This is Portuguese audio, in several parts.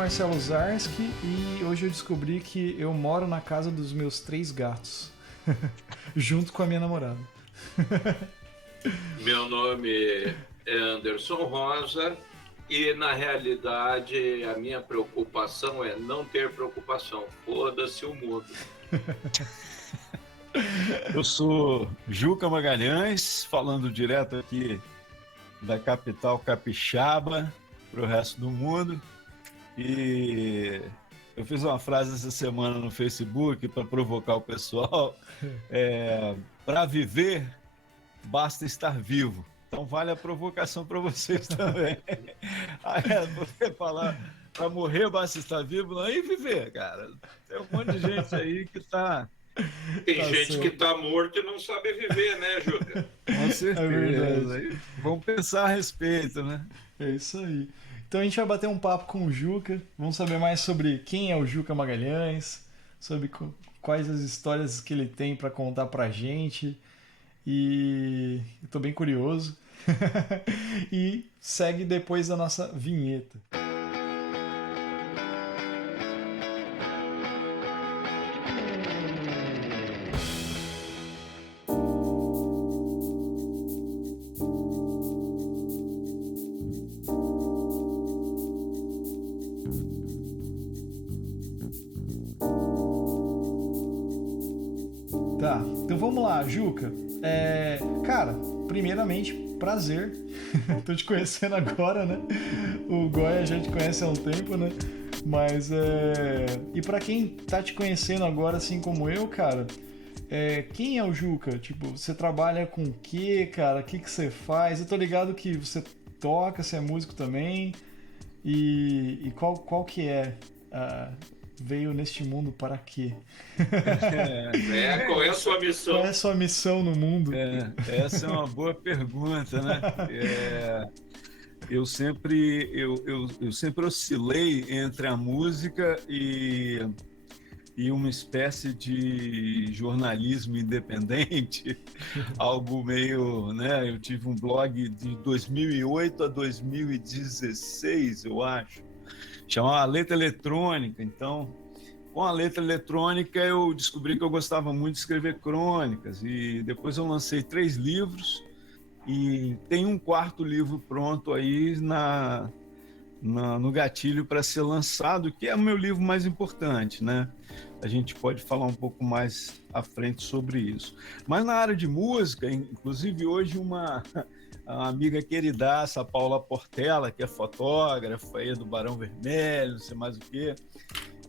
Marcelo Zarski e hoje eu descobri que eu moro na casa dos meus 3 gatos, junto com a minha namorada. Meu nome é Anderson Rosa e, na realidade, a minha preocupação é não ter preocupação. Foda-se o mundo. Eu sou Juca Magalhães, falando direto aqui da capital capixaba para o resto do mundo. E eu fiz uma frase essa semana no Facebook para provocar o pessoal. Para viver, basta estar vivo. Então vale a provocação para vocês também. Você falar, para morrer basta estar vivo, não, e viver, cara. Tem um monte de gente aí que está... Tem gente que está morto e não sabe viver, né, Juca? Com certeza. É, vamos pensar a respeito, né? É isso aí. Então a gente vai bater um papo com o Juca, vamos saber mais sobre quem é o Juca Magalhães, sobre quais as histórias que ele tem para contar pra gente. E eu tô bem curioso. E segue depois da nossa vinheta. Tá, então vamos lá, Juca. Cara, primeiramente, prazer. Tô te conhecendo agora, né? O Goya a gente conhece há um tempo, né? Mas E pra quem tá te conhecendo agora, assim como eu, cara, quem é o Juca? Tipo, você trabalha com o quê, cara? O que você faz? Eu tô ligado que você toca, você é músico também. E qual que é? Veio neste mundo para quê? Qual é a sua missão? Qual é a sua missão no mundo? Essa é uma boa pergunta, né? Eu sempre oscilei entre a música e uma espécie de jornalismo independente, algo meio, né? Eu tive um blog de 2008 a 2016, eu acho, chamava Letra Eletrônica. Então, com a letra eletrônica, eu descobri que eu gostava muito de escrever crônicas, e depois eu lancei 3 livros, e tem um 4º livro pronto aí no gatilho para ser lançado, que é o meu livro mais importante, né? A gente pode falar um pouco mais à frente sobre isso. Mas na área de música, inclusive hoje uma amiga queridaça, a Paula Portela, que é fotógrafa aí do Barão Vermelho, não sei mais o quê,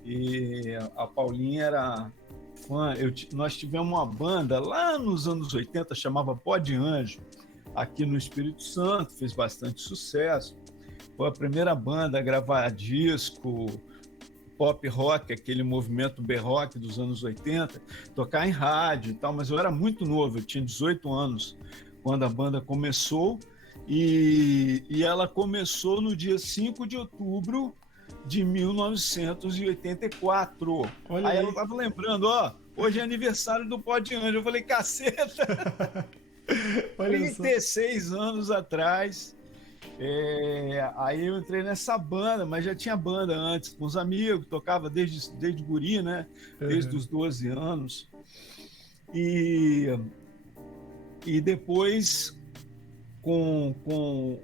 e a Paulinha era fã. Nós tivemos uma banda lá nos anos 80, chamava Pó de Anjo, aqui no Espírito Santo, fez bastante sucesso. Foi a primeira banda a gravar disco, pop rock, aquele movimento B-rock dos anos 80, tocar em rádio e tal, mas eu era muito novo, eu tinha 18 anos quando a banda começou, e ela começou no dia 5 de outubro de 1984. Aí ela estava lembrando, hoje é aniversário do Pó de Anjo. Eu falei, caceta! 36 anos atrás. Aí eu entrei nessa banda, mas já tinha banda antes, com os amigos, tocava desde guri, né? Desde os 12 anos. E depois, com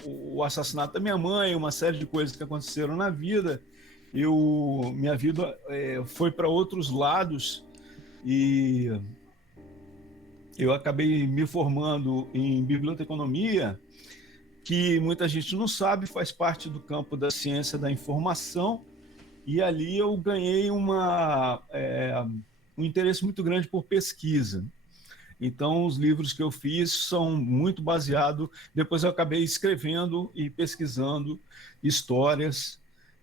o assassinato da minha mãe, uma série de coisas que aconteceram na vida, minha vida foi para outros lados, e eu acabei me formando em biblioteconomia, que muita gente não sabe, faz parte do campo da ciência da informação, e ali eu ganhei um interesse muito grande por pesquisa. Então, os livros que eu fiz são muito baseados. Depois eu acabei escrevendo e pesquisando histórias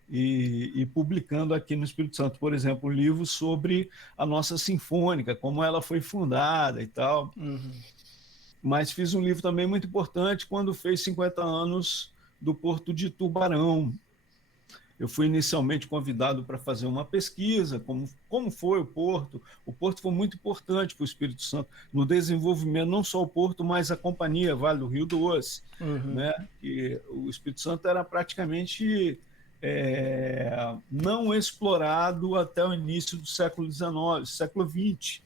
e publicando aqui no Espírito Santo, por exemplo, um livro sobre a nossa Sinfônica, como ela foi fundada e tal. Mas fiz um livro também muito importante quando fez 50 anos do Porto de Tubarão. Eu fui inicialmente convidado para fazer uma pesquisa, como foi o Porto. O Porto foi muito importante para o Espírito Santo, no desenvolvimento, não só o Porto, mas a Companhia Vale do Rio Doce. Né? E o Espírito Santo era praticamente não explorado até o início do século XIX, século XX,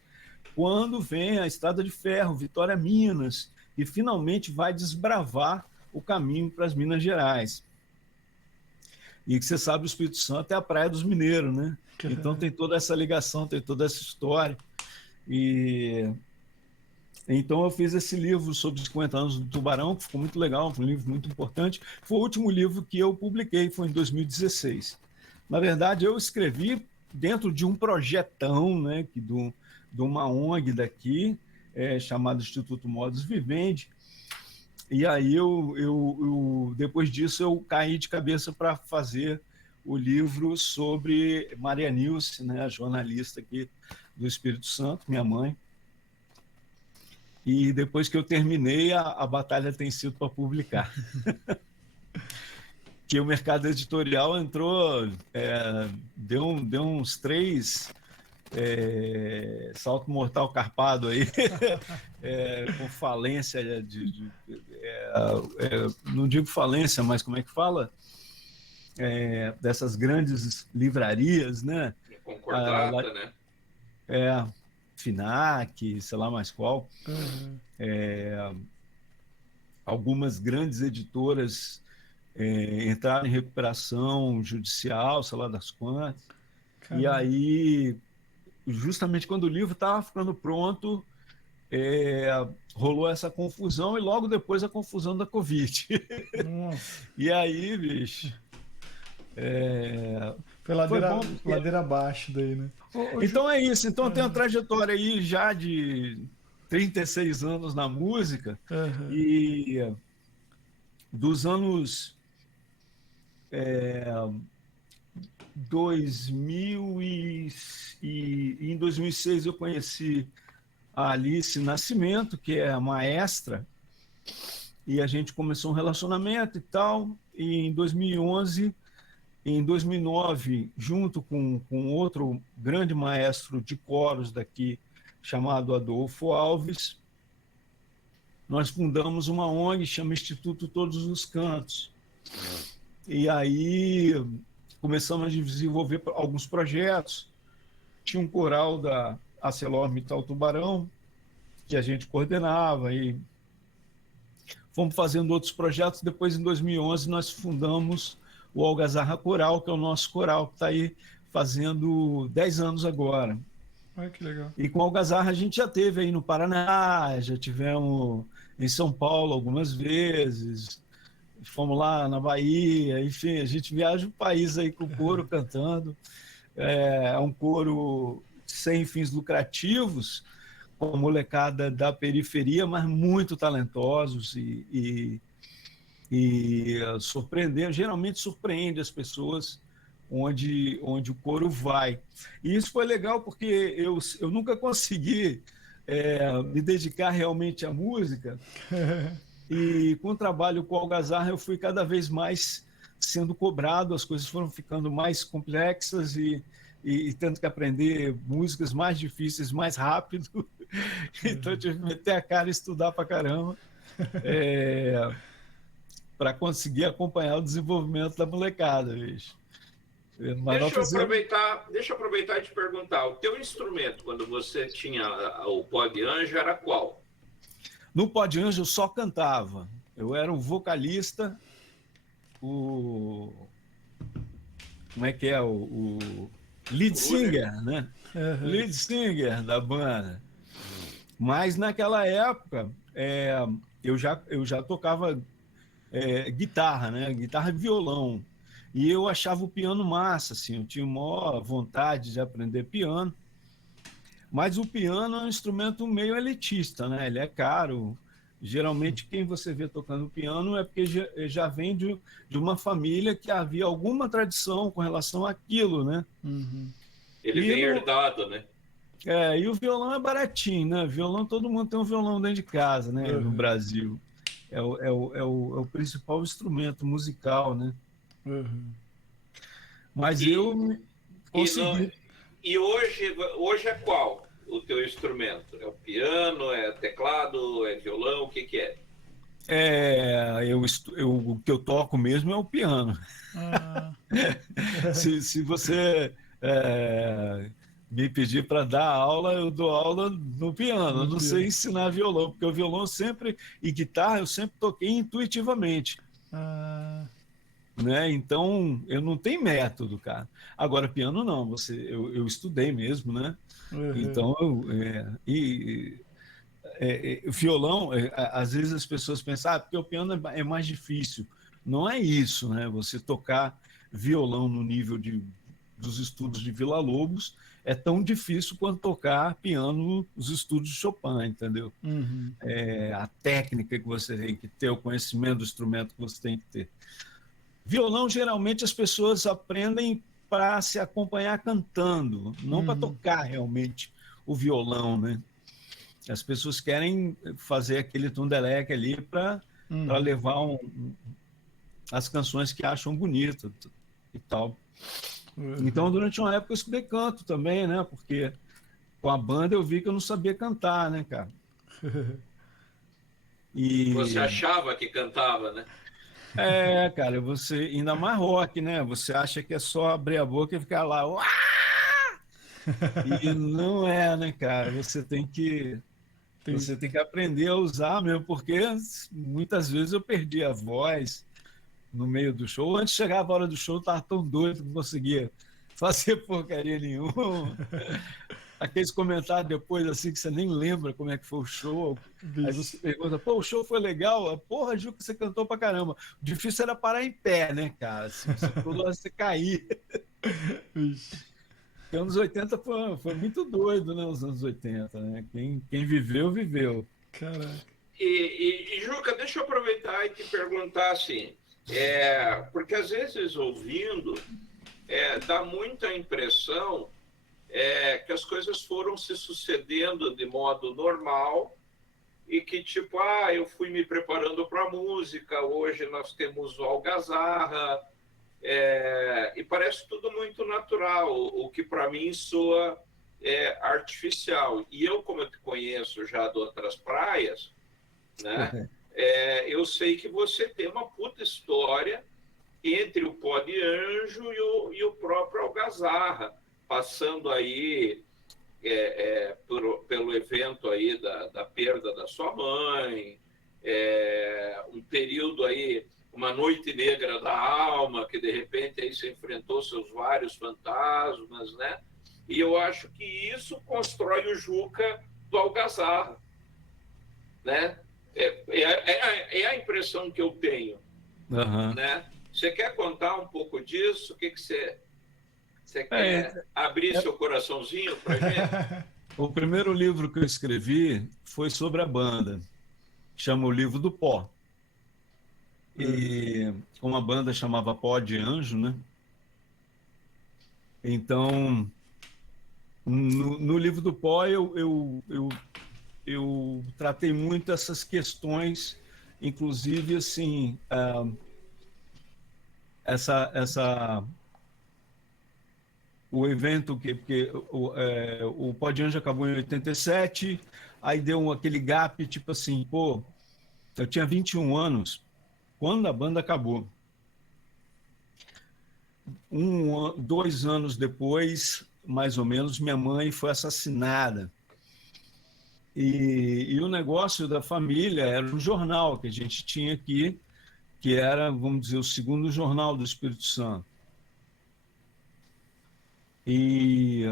quando vem a Estrada de Ferro, Vitória Minas, e finalmente vai desbravar o caminho para as Minas Gerais. E que você sabe, o Espírito Santo é a praia dos mineiros, né? Então tem toda essa ligação, tem toda essa história. E então eu fiz esse livro sobre os 50 anos do Tubarão, que ficou muito legal, foi um livro muito importante. Foi o último livro que eu publiquei, foi em 2016. Na verdade, eu escrevi dentro de um projetão, né, de uma ONG daqui, chamado Instituto Modus Vivendi. E aí, depois disso, eu caí de cabeça para fazer o livro sobre Maria Nilce, né, a jornalista aqui do Espírito Santo, minha mãe. E depois que eu terminei, a batalha tem sido para publicar. Que o mercado editorial entrou, deu uns 3 salto mortal carpado aí, com falência não digo falência, mas como é que fala? Dessas grandes livrarias, né? Concordata, né? FINAC, sei lá mais qual. Algumas grandes editoras entraram em recuperação judicial, sei lá das quantas. Caramba. E aí, justamente quando o livro estava ficando pronto, rolou essa confusão e logo depois a confusão da Covid. E aí, bicho... Foi ladeira abaixo daí, né? Então é isso. Então tem uma trajetória aí já de 36 anos na música, e dos anos 2000 e em 2006 eu conheci a Alice Nascimento, que é a maestra, e a gente começou um relacionamento e tal, e em 2011... Em 2009, junto com outro grande maestro de coros daqui, chamado Adolfo Alves, nós fundamos uma ONG, chama Instituto Todos os Cantos. E aí começamos a desenvolver alguns projetos. Tinha um coral da ArcelorMittal Tubarão, que a gente coordenava, e fomos fazendo outros projetos. Depois, em 2011, nós fundamos o Algazarra Coral, que é o nosso coral, que está aí fazendo 10 anos agora. Ai, que legal. E com o Algazarra a gente já teve aí no Paraná, já tivemos em São Paulo algumas vezes, fomos lá na Bahia, enfim, a gente viaja o país aí com o coro cantando. É um coro sem fins lucrativos, com a molecada da periferia, mas muito talentosos e geralmente surpreende as pessoas onde o coro vai. E isso foi legal porque eu nunca consegui me dedicar realmente à música, e com o trabalho com o Algazarra eu fui cada vez mais sendo cobrado, as coisas foram ficando mais complexas e tendo que aprender músicas mais difíceis mais rápido. Então eu tive que meter a cara e estudar pra caramba. Para conseguir acompanhar o desenvolvimento da molecada, bicho. Deixa eu aproveitar e te perguntar, o teu instrumento, quando você tinha o Pó de Anjo, era qual? No Pó de Anjo eu só cantava. Eu era um vocalista, como é que é? O lead singer, né? Lead singer da banda. Mas naquela época eu já tocava guitarra, né? Guitarra e violão. E eu achava o piano massa, assim, eu tinha maior vontade de aprender piano. Mas o piano é um instrumento meio elitista, né? Ele é caro. Geralmente quem você vê tocando piano é porque já vem de uma família que havia alguma tradição com relação àquilo, né? Ele vem herdado, né? E o violão é baratinho, né? Violão, todo mundo tem um violão dentro de casa, né? No Brasil. É o principal instrumento musical, né? Mas eu consegui. E hoje é qual o teu instrumento? É o piano, é teclado, é violão, o que é? O que eu toco mesmo é o piano. Ah, Se você me pedir para dar aula, eu dou aula no piano. Eu no não piano. sei ensinar violão, porque o violão sempre e guitarra eu sempre toquei intuitivamente, Ah, né? Então eu não tenho método, cara. Agora piano não, eu estudei mesmo, né? uhum. Então o violão, às vezes as pessoas pensam, porque o piano é mais difícil. Não é isso, né? Você tocar violão no nível dos estudos de Villa-Lobos é tão difícil quanto tocar piano nos estudos de Chopin, entendeu? Uhum. A técnica que você tem que ter, o conhecimento do instrumento que você tem que ter. Violão, geralmente, as pessoas aprendem para se acompanhar cantando, não para Uhum. tocar realmente o violão, né? As pessoas querem fazer aquele tundeleque ali para Uhum. levar as canções que acham bonitas e tal. Então, Uhum. durante uma época, eu estudei canto também, né? Porque com a banda eu vi que eu não sabia cantar, né, cara? Você E achava que cantava, né? cara, você ainda mais rock, né? Você acha que é só abrir a boca e ficar lá, uá! E não é, né, cara? Tem... Você tem que aprender a usar mesmo, porque muitas vezes eu perdi a voz no meio do show. Antes chegava a hora do show, eu estava tão doido que não conseguia fazer porcaria nenhuma. Aqueles comentários depois, assim, que você nem lembra como é que foi o show. Aí você Vixe. pergunta, pô, o show foi legal? Porra, Ju, que você cantou pra caramba. O difícil era parar em pé, né, cara? Se você toda hora você cair. Vixe. Porque anos 80 foi muito doido, né? Os anos 80, né? Quem viveu, viveu. Caraca. Juca, deixa eu aproveitar e te perguntar assim, porque às vezes ouvindo, dá muita impressão que as coisas foram se sucedendo de modo normal e que, tipo, eu fui me preparando para a música, hoje nós temos o Algazarra, e parece tudo muito natural, o que para mim soa artificial. E eu, como eu te conheço já de outras praias, né, eu sei que você tem uma puta história entre o Pó de Anjo e o próprio Algazarra, passando aí pelo evento aí da perda da sua mãe, um período aí, uma noite negra da alma, que de repente aí você enfrentou seus vários fantasmas, né? E eu acho que isso constrói o Juca do Algazarra, né? É a impressão que eu tenho, Uhum. né? Você quer contar um pouco disso? O que você É, quer abrir seu coraçãozinho para gente? o primeiro livro que eu escrevi foi sobre a banda, chama O Livro do Pó. Uhum. E uma banda chamava Pó de Anjo, né? Então, no Livro do Pó, eu tratei muito essas questões, inclusive, assim, o evento, porque o Pó de Anjo acabou em 87, aí deu aquele gap, tipo assim, pô, eu tinha 21 anos quando a banda acabou. 2 anos depois, mais ou menos, minha mãe foi assassinada. E o negócio da família era um jornal que a gente tinha aqui, que era, vamos dizer, o segundo jornal do Espírito Santo. E,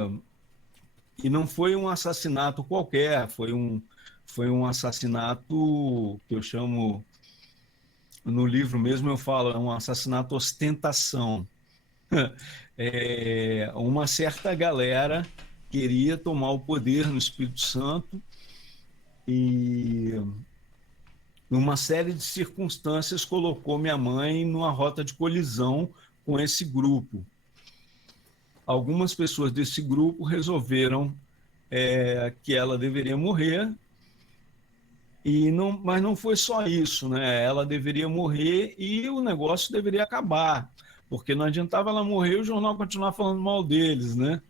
e não foi um assassinato qualquer, foi um assassinato que eu chamo, no livro mesmo eu falo, é um assassinato ostentação. Uma certa galera queria tomar o poder no Espírito Santo e uma série de circunstâncias colocou minha mãe numa rota de colisão com esse grupo. Algumas pessoas desse grupo resolveram que ela deveria morrer, mas não foi só isso, né? Ela deveria morrer e o negócio deveria acabar, porque não adiantava ela morrer e o jornal continuar falando mal deles, né?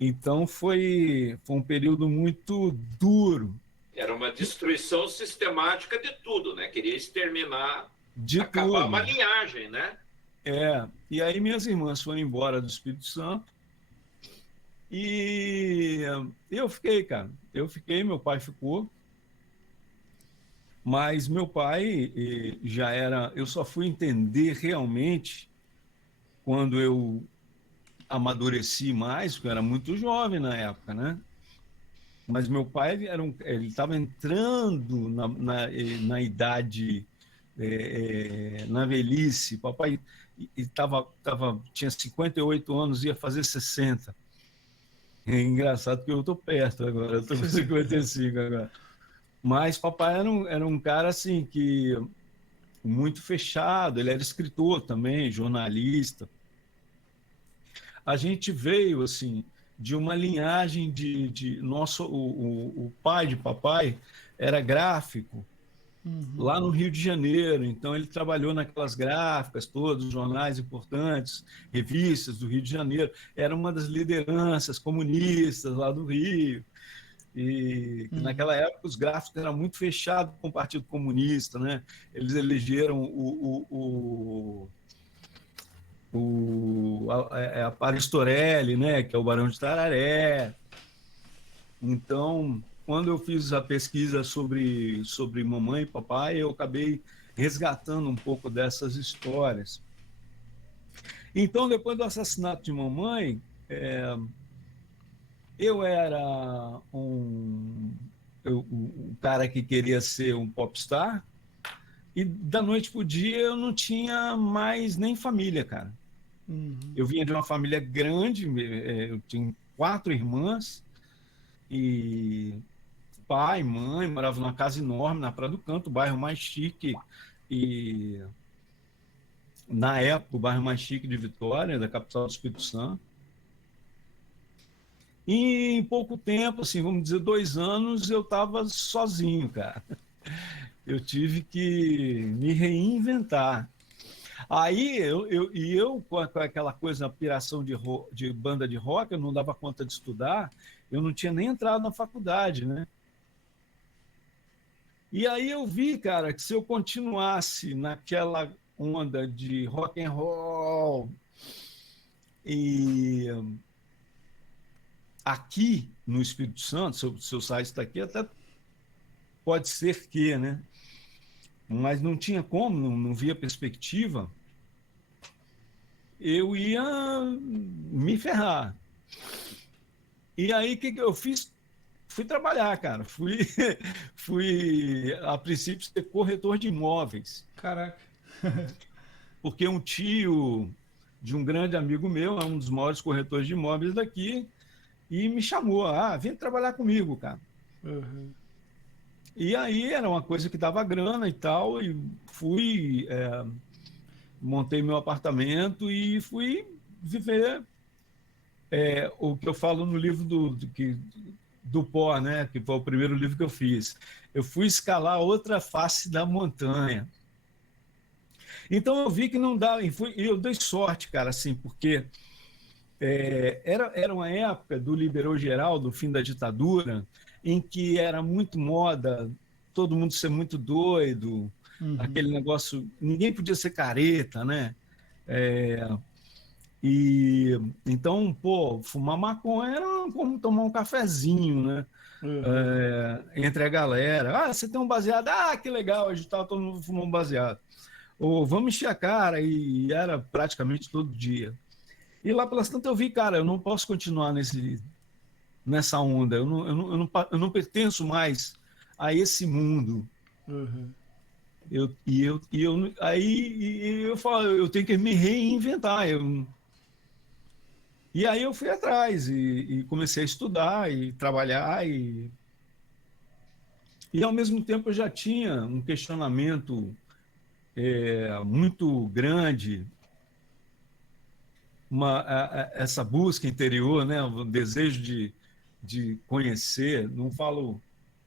Então foi um período muito duro. Era uma destruição sistemática de tudo, né? Queria exterminar. De acabar tudo. uma linhagem, né? E aí minhas irmãs foram embora do Espírito Santo e eu fiquei, cara. Eu fiquei, meu pai ficou, mas meu pai já era. Eu só fui entender realmente quando eu amadureci mais, porque eu era muito jovem na época, né? Mas meu pai ele estava entrando na idade, na velhice. Papai tinha 58 anos, ia fazer 60. É engraçado que eu estou perto agora, eu estou com 55 agora. Mas papai era um cara assim que muito fechado, ele era escritor também, jornalista. A gente veio assim de uma linhagem de nosso o pai de papai era gráfico lá no Rio de Janeiro, então ele trabalhou naquelas gráficas todos, jornais importantes, revistas do Rio de Janeiro, era uma das lideranças comunistas lá do Rio. E naquela época os gráficos eram muito fechados com o Partido Comunista, né? Eles elegeram a Paristorelli, né, que é o Barão de Tararé. Então, quando eu fiz a pesquisa sobre mamãe e papai, eu acabei resgatando um pouco dessas histórias. Então, depois do assassinato de mamãe, eu era um cara que queria ser um popstar, e da noite para o dia eu não tinha mais nem família, cara. Eu vinha de uma família grande, eu tinha 4 irmãs, e pai, mãe, morava numa casa enorme na Praia do Canto, o bairro mais chique, e na época o bairro mais chique de Vitória, da capital do Espírito Santo. E em pouco tempo, assim, vamos dizer 2 anos, eu estava sozinho, cara. Eu tive que me reinventar. Aí eu com aquela coisa, a piração de banda de rock, eu não dava conta de estudar, eu não tinha nem entrado na faculdade, né? E aí eu vi, cara, que se eu continuasse naquela onda de rock and roll e aqui no Espírito Santo, seu site está aqui, até pode ser que, né? Mas não tinha como, não via perspectiva, eu ia me ferrar. E aí, o que eu fiz? Fui trabalhar, cara. Fui a princípio, ser corretor de imóveis. Caraca. Porque um tio de um grande amigo meu, é um dos maiores corretores de imóveis daqui, e me chamou. Vem trabalhar comigo, cara. Uhum. E aí era uma coisa que dava grana e tal, e fui, montei meu apartamento e fui viver o que eu falo no livro do Pó, né? Que foi o primeiro livro que eu fiz. Eu fui escalar outra face da montanha. Então eu vi que não dava, e eu dei sorte, cara, assim, porque era uma época do liberou geral, do fim da ditadura, em que era muito moda todo mundo ser muito doido, aquele negócio, ninguém podia ser careta, né? E então, pô, fumar maconha era como tomar um cafezinho, né? Entre a galera. Você tem um baseado? Que legal, a gente tava todo mundo fumando baseado. Ou vamos encher a cara, e era praticamente todo dia. E lá pelas tantas eu vi, cara, eu não posso continuar nessa onda, eu não pertenço mais a esse mundo. Aí eu falo, eu tenho que me reinventar. E aí eu fui atrás e comecei a estudar e trabalhar, e ao mesmo tempo eu já tinha um questionamento muito grande, essa busca interior, né? O desejo de conhecer, não falo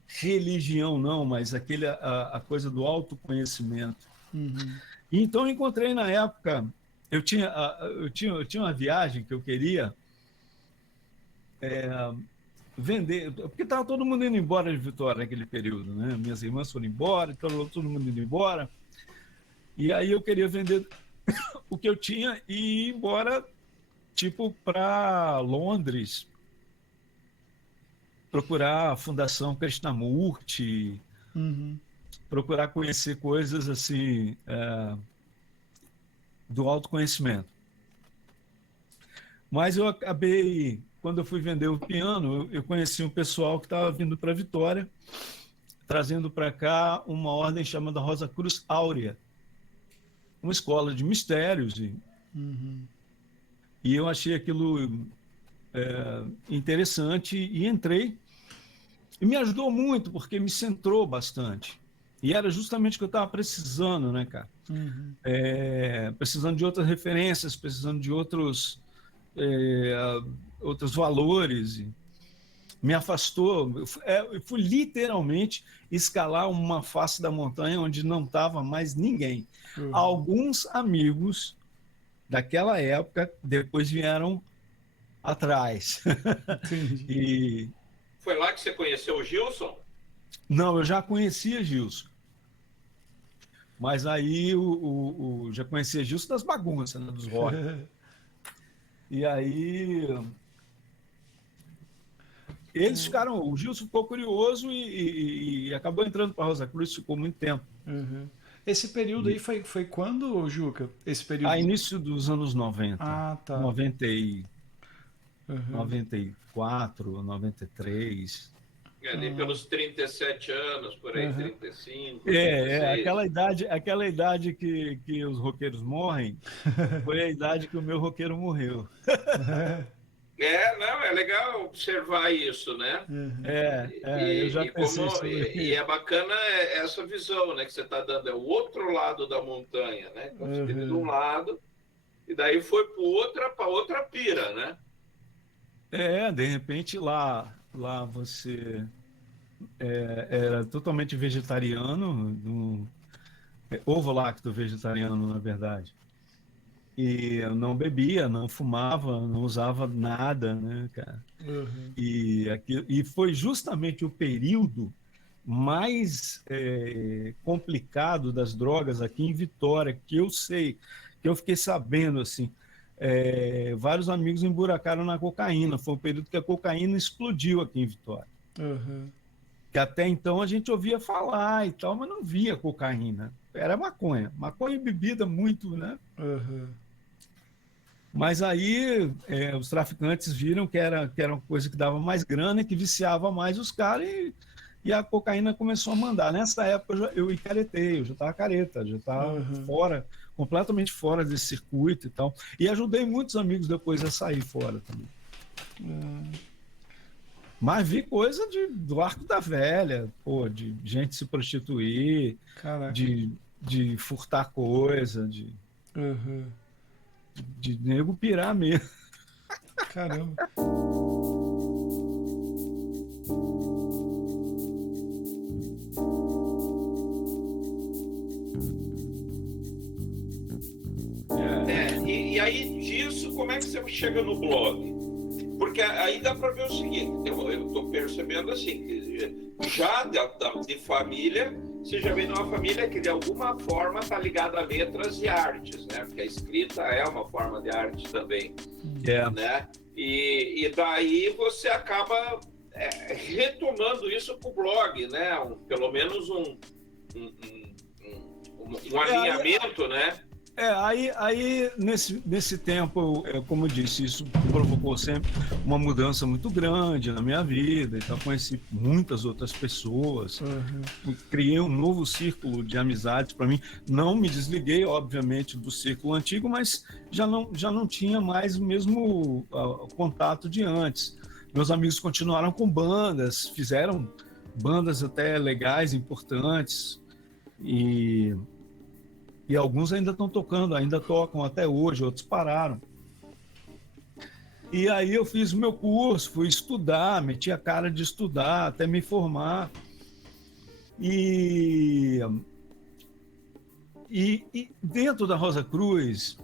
religião não, mas a coisa do autoconhecimento. Então eu encontrei na época, eu tinha uma viagem que eu queria vender, porque estava todo mundo indo embora de Vitória naquele período, né? Minhas irmãs foram embora, todo mundo indo embora. E aí eu queria vender o que eu tinha e ir embora, tipo, para Londres, procurar a Fundação Krishnamurti, Uhum. procurar conhecer coisas assim, do autoconhecimento. Mas eu acabei, quando eu fui vender o piano, eu conheci um pessoal que estava vindo para Vitória, trazendo para cá uma ordem chamada Rosa Cruz Áurea, uma escola de mistérios. Uhum. E eu achei aquilo interessante e entrei. E me ajudou muito, porque me centrou bastante. E era justamente o que eu estava precisando, né, cara? Uhum. Precisando de outras referências, precisando de outros valores. Me afastou. Eu fui literalmente escalar uma face da montanha onde não estava mais ninguém. Uhum. Alguns amigos daquela época depois vieram atrás. Entendi. E Foi lá que você conheceu o Gilson? não, eu já conhecia Gilson. Mas aí já conhecia Gilson das bagunças, né, dos rock. E aí eles ficaram, o Gilson ficou curioso e acabou entrando para Rosa Cruz, ficou muito tempo. Uhum. Esse período aí foi quando, Juca? Esse período? Início dos anos 90. Ah, tá. 94, 93. Ali pelos 37 anos, por aí, 35. 36. Aquela idade que os roqueiros morrem, foi a idade que o meu roqueiro morreu. Não, é legal observar isso, né? Eu já pensei isso. E é bacana essa visão, né, que você está dando, é o outro lado da montanha, né? Então, você teve de um lado, e daí foi para outra pira, né? De repente lá você era totalmente vegetariano, ovo-lacto vegetariano, na verdade. E eu não bebia, não fumava, não usava nada, né, cara? Uhum. E foi justamente o período mais complicado das drogas aqui em Vitória, que eu fiquei sabendo, assim, vários amigos emburacaram na cocaína. Foi um período que a cocaína explodiu aqui em Vitória. Uhum. Que até então a gente ouvia falar e tal, mas não via cocaína. Era maconha e bebida muito, né? Uhum. Mas aí os traficantes viram que era uma coisa que dava mais grana e que viciava mais os caras e a cocaína começou a mandar. Nessa época eu encaretei, eu já estava careta, já estava fora, completamente fora desse circuito e tal. E ajudei muitos amigos depois a sair fora também. Mas vi coisa do Arco da Velha, de gente se prostituir, de furtar coisa, de nego pirar mesmo. Caramba. E aí disso, como é que você chega no blog? Porque aí dá para ver o seguinte, eu estou percebendo assim, que já de família, você já vem de uma família que de alguma forma está ligada a letras e artes, né? Porque a escrita é uma forma de arte também, né? E daí você acaba retomando isso para o blog, né? Pelo menos um alinhamento, né? Aí nesse tempo, como eu disse, isso provocou sempre uma mudança muito grande na minha vida. Então, conheci muitas outras pessoas, criei um novo círculo de amizades para mim. Não me desliguei, obviamente, do círculo antigo, mas já não tinha mais o mesmo contato de antes. Meus amigos continuaram com bandas, fizeram bandas até legais, importantes, e alguns ainda estão tocando, ainda tocam até hoje, outros pararam. E aí eu fiz o meu curso, fui estudar, meti a cara de estudar, até me formar. E dentro da Rosa Cruz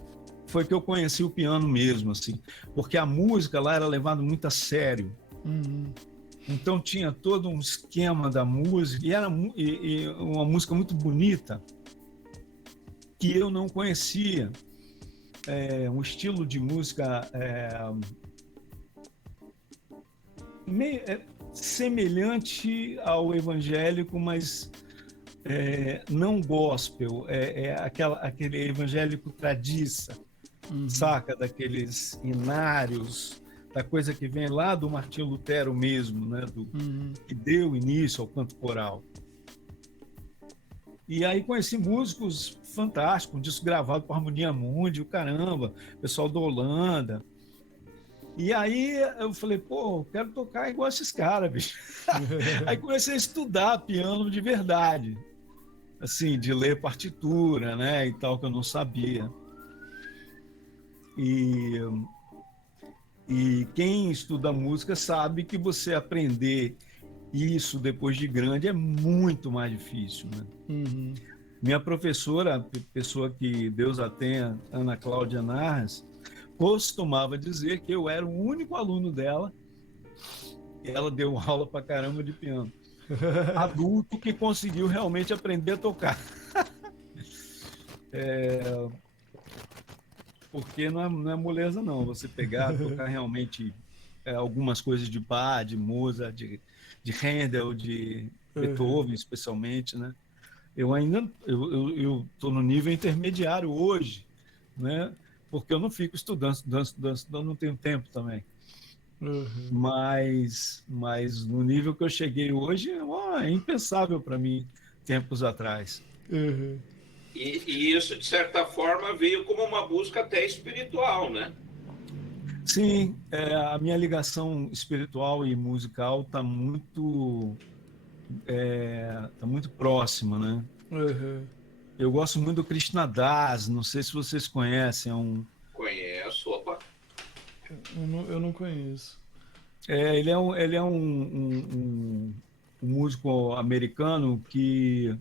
foi que eu conheci o piano mesmo, assim, porque a música lá era levada muito a sério. Então tinha todo um esquema da música, e era uma música muito bonita, que eu não conhecia. Um estilo de música meio semelhante ao evangélico, mas não gospel. Aquele evangélico tradiça, saca? Daqueles inários, da coisa que vem lá do Martinho Lutero mesmo, né? Que deu início ao canto coral. E aí conheci músicos fantásticos, um disco gravado por Harmonia Mundi, o caramba, pessoal da Holanda. E aí eu falei, pô, eu quero tocar igual esses caras, bicho. Aí comecei a estudar piano de verdade, assim, de ler partitura, né, e tal, que eu não sabia. E quem estuda música sabe que você aprender isso depois de grande é muito mais difícil, né? Minha professora, pessoa que Deus a tenha, Ana Cláudia Narras, costumava dizer que eu era o único aluno dela, e ela deu aula pra caramba de piano, adulto que conseguiu realmente aprender a tocar. Porque não é moleza não, você pegar, tocar realmente algumas coisas de Bach, de Mozart, de Handel, de Beethoven especialmente, né? Eu estou no nível intermediário hoje, né? Porque eu não fico estudando, não tenho tempo também. Mas no nível que eu cheguei hoje, é impensável para mim tempos atrás. E isso, de certa forma, veio como uma busca até espiritual, né? Sim, a minha ligação espiritual e musical está muito próxima, né? Eu gosto muito do Krishna Das, não sei se vocês conhecem, Conheço, opa. Eu não conheço. Ele é um músico americano que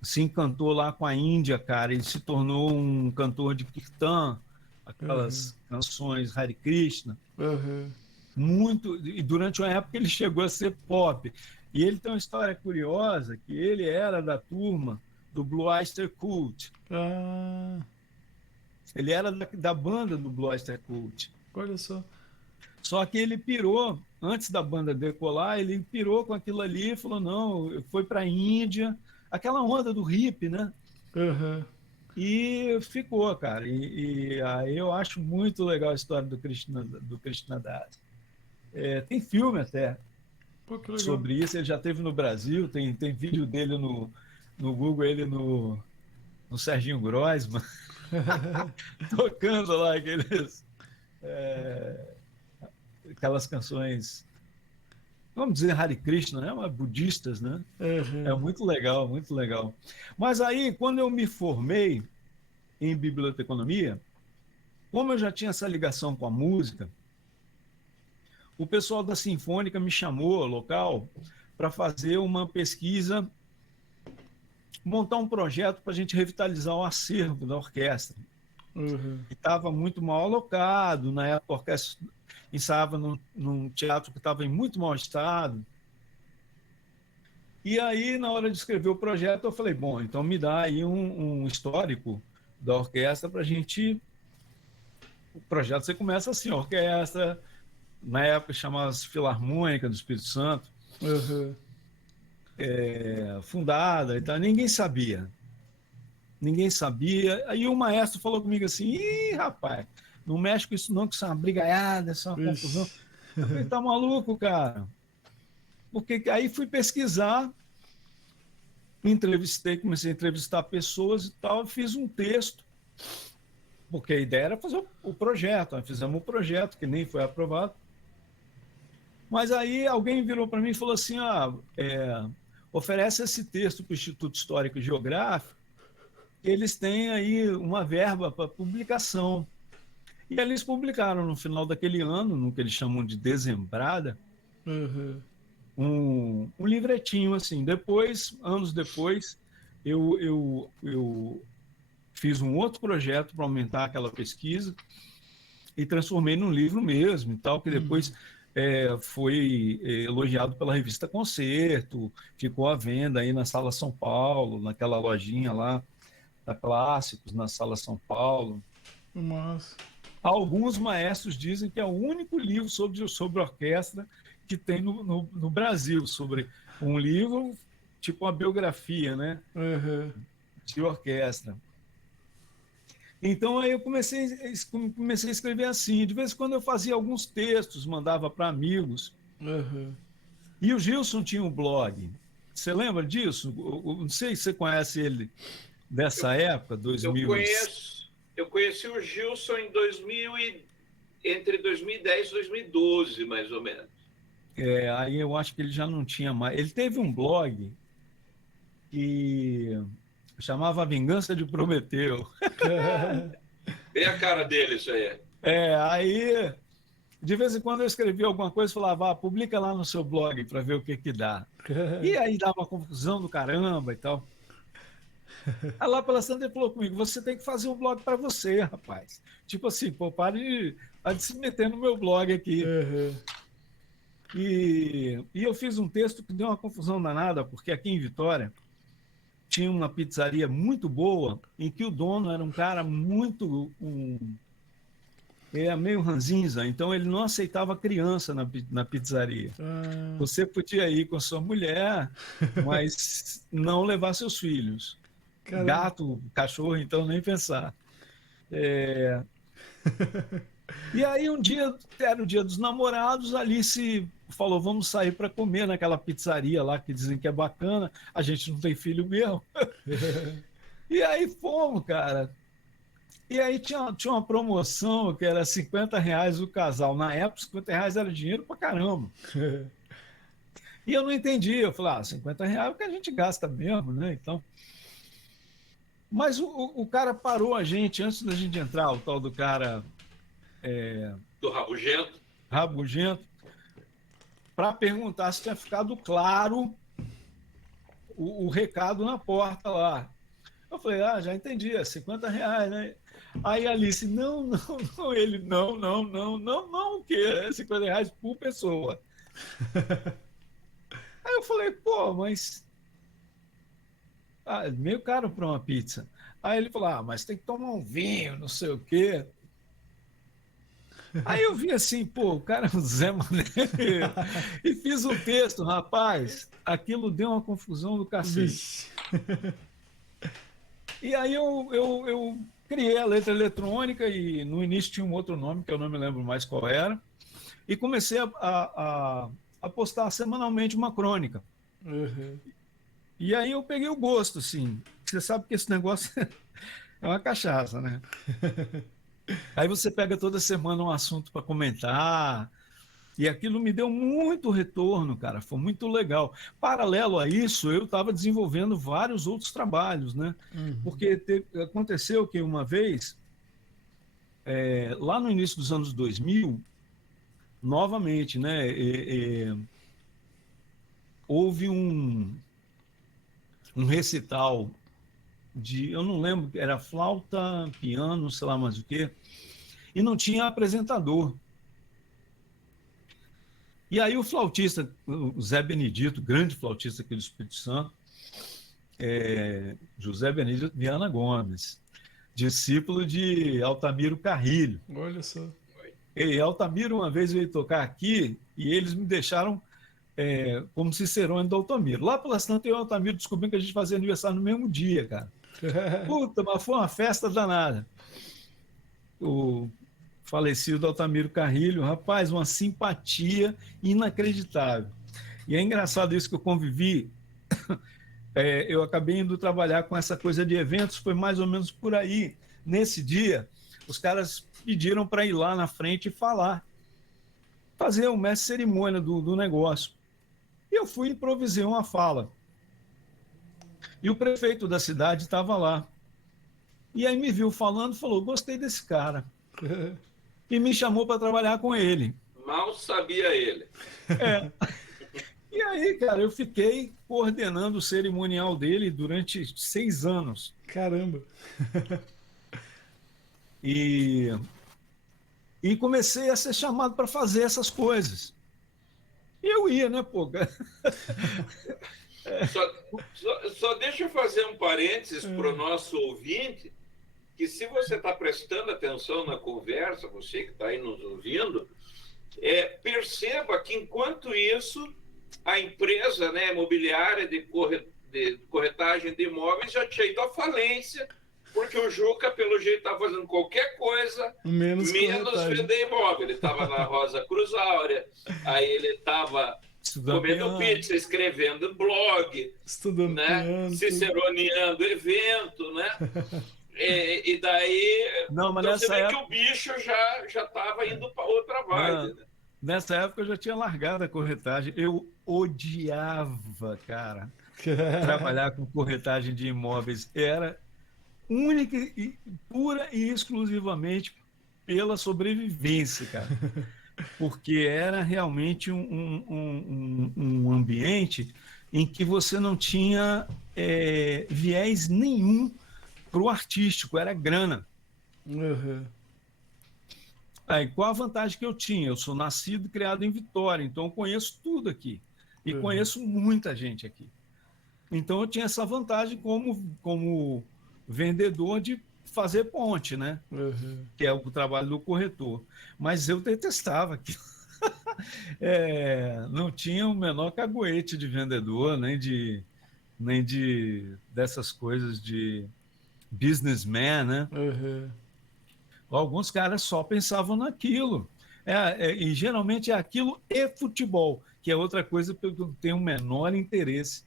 se encantou lá com a Índia, cara. Ele se tornou um cantor de kirtan, aquelas canções Hare Krishna. Muito, e durante uma época ele chegou a ser pop. E ele tem uma história curiosa, que ele era da turma do Blue Oyster Cult. Ele era da banda do Blue Oyster Cult. Olha só. Só que ele pirou, antes da banda decolar, ele pirou com aquilo ali e falou, não, foi para a Índia, aquela onda do hippie, né? E ficou, cara. E aí eu acho muito legal a história do Krishna Das. Tem filme até sobre isso, ele já teve no Brasil, tem vídeo dele no Google, ele no Serginho Groisman, tocando lá aquelas canções, vamos dizer, Hare Krishna, né? Mas budistas, né? É muito legal, muito legal. Mas aí, quando eu me formei em biblioteconomia, como eu já tinha essa ligação com a música, o pessoal da Sinfônica me chamou, local, para fazer uma pesquisa, montar um projeto para a gente revitalizar o acervo da orquestra. Que estava muito mal alocado, na época a orquestra ensaiava num teatro que estava em muito mau estado. E aí, na hora de escrever o projeto, eu falei, bom, então me dá aí um histórico da orquestra para a gente... O projeto você começa assim, a orquestra, na época chamava-se Filarmônica do Espírito Santo, fundada e tal, ninguém sabia. Aí o maestro falou comigo assim, ih, rapaz, não mexe com isso não, que isso é uma brigaiada, isso é uma confusão. Eu falei, tá maluco, cara? Porque aí fui pesquisar, comecei a entrevistar pessoas e tal, fiz um texto, porque a ideia era fazer o projeto, nós fizemos um projeto que nem foi aprovado. Mas aí alguém virou para mim e falou assim, oferece esse texto para o Instituto Histórico e Geográfico, eles têm aí uma verba para publicação. E eles publicaram no final daquele ano, no que eles chamam de dezembrada, um livretinho assim. Depois, anos depois, eu fiz um outro projeto para aumentar aquela pesquisa e transformei num livro mesmo e tal, que depois foi elogiado pela revista Concerto, ficou à venda aí na Sala São Paulo, naquela lojinha lá da Clássicos, na Sala São Paulo. Nossa. Alguns maestros dizem que é o único livro sobre orquestra que tem no Brasil, sobre um livro, tipo uma biografia, né, Uhum. de orquestra. Então aí eu comecei a escrever assim. De vez em quando eu fazia alguns textos, mandava para amigos. Uhum. E o Gilson tinha um blog. Você lembra disso? Não sei se você conhece ele dessa época, 2000. Eu conheci o Gilson em 2000 entre 2010 e 2012, mais ou menos. Aí eu acho que ele já não tinha mais. Ele teve um blog que chamava A Vingança de Prometeu. Bem a cara dele isso aí. Aí de vez em quando eu escrevia alguma coisa e falava, publica lá no seu blog para ver o que dá. E aí dava uma confusão do caramba e tal. Aí lá pela Santa ele falou comigo, você tem que fazer um blog para você, rapaz. Tipo assim, pô, pare de se meter no meu blog aqui. Uhum. E eu fiz um texto que deu uma confusão danada, porque aqui em Vitória tinha uma pizzaria muito boa, em que o dono era um cara muito... meio ranzinza, então ele não aceitava criança na pizzaria. Você podia ir com a sua mulher, mas não levar seus filhos. Caramba. Gato, cachorro, então nem pensar. E aí um dia, era o dia dos namorados, a Alice falou, vamos sair para comer naquela pizzaria lá que dizem que é bacana, a gente não tem filho mesmo. E aí fomos, cara. E aí tinha uma promoção que era R$50 o casal. Na época, R$50 era dinheiro pra caramba. E eu não entendi. Eu falei, R$50 é o que a gente gasta mesmo, né? Então... Mas o cara parou a gente antes da gente entrar, o tal do cara... Do Rabugento. Rabugento, para perguntar se tinha ficado claro o recado na porta lá. Eu falei, já entendi, é R$50, né? Aí a Alice, não, ele, não, o quê? É R$50 por pessoa. Aí eu falei, pô, mas... meio caro para uma pizza. Aí ele falou, mas tem que tomar um vinho, não sei o quê. Aí eu vi assim, pô, o cara é um Zé Mané. E fiz um texto, rapaz, aquilo deu uma confusão do cacete. E aí eu criei a letra eletrônica e no início tinha um outro nome, que eu não me lembro mais qual era, e comecei a postar semanalmente uma crônica. Uhum. E aí eu peguei o gosto, assim. Você sabe que esse negócio é uma cachaça, né? Aí você pega toda semana um assunto para comentar, e aquilo me deu muito retorno, cara, foi muito legal. Paralelo a isso, eu estava desenvolvendo vários outros trabalhos, né? Uhum. Porque aconteceu que uma vez, lá no início dos anos 2000, novamente, né, houve um recital eu não lembro, era flauta, piano, sei lá mais o quê, e não tinha apresentador. E aí o flautista, o Zé Benedito, grande flautista aqui do Espírito Santo, José Benedito Viana Gomes, discípulo de Altamiro Carrilho. Olha só. E Altamiro uma vez veio tocar aqui e eles me deixaram como cicerone do Altamiro. Lá pela Santa, eu e o Altamiro descobrimos que a gente fazia aniversário no mesmo dia, cara. Puta, mas foi uma festa danada. O falecido Altamiro Carrilho, rapaz, uma simpatia inacreditável. E é engraçado isso que eu convivi. Eu acabei indo trabalhar com essa coisa de eventos, foi mais ou menos por aí. Nesse dia, os caras pediram para ir lá na frente e falar, fazer o mestre cerimônia do negócio. E eu fui e improvisei uma fala. E o prefeito da cidade estava lá. E aí me viu falando, falou, gostei desse cara. E me chamou para trabalhar com ele. Mal sabia ele. E aí, cara, eu fiquei coordenando o cerimonial dele durante 6 anos. Caramba. E comecei a ser chamado para fazer essas coisas. E eu ia, né, pô? Só deixa eu fazer um parênteses para o nosso ouvinte, que se você está prestando atenção na conversa, você que está aí nos ouvindo, perceba que, enquanto isso, a empresa, né, imobiliária de corretagem de imóveis já tinha ido à falência, porque o Juca, pelo jeito, estava fazendo qualquer coisa, menos vender imóvel. Ele estava na Rosa Cruz Áurea, aí ele estava comendo pizza, escrevendo blog, estudando, né, ciceroneando evento, né? E daí, não, mas então você vê época... que o bicho já estava indo para outra vibe. Né? Nessa época eu já tinha largado a corretagem. Eu odiava, cara, trabalhar com corretagem de imóveis. Era única e pura e exclusivamente pela sobrevivência, cara. Porque era realmente um ambiente em que você não tinha viés nenhum para o artístico, era grana. Uhum. Aí, qual a vantagem que eu tinha? Eu sou nascido e criado em Vitória, então eu conheço tudo aqui. E conheço muita gente aqui. Então eu tinha essa vantagem como vendedor de fazer ponte, né? Uhum. Que é o trabalho do corretor. Mas eu detestava aquilo. Não tinha o menor caguete de vendedor, nem de dessas coisas de businessman, né? Uhum. Alguns caras só pensavam naquilo. E geralmente é aquilo e futebol, que é outra coisa que eu tenho o menor interesse.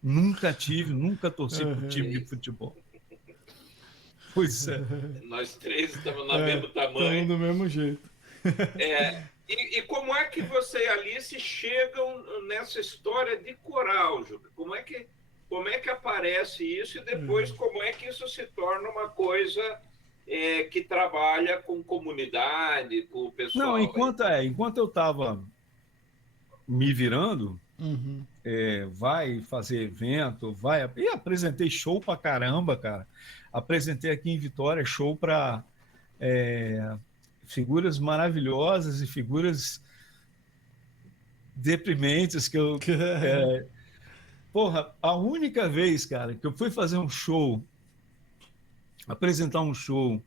Nunca torci para o time de futebol. Pois é. Nós três estamos no mesmo tamanho. Estamos do mesmo jeito. E como é que você e a Alice chegam nessa história de coral, Juca? Como é que aparece isso e depois como é que isso se torna uma coisa que trabalha com comunidade, com o pessoal? Não, enquanto eu estava me virando, vai fazer evento, e apresentei show pra caramba, cara. Apresentei aqui em Vitória show para figuras maravilhosas e figuras deprimentes que eu... Porra, a única vez, cara, que eu fui fazer um show, apresentar um show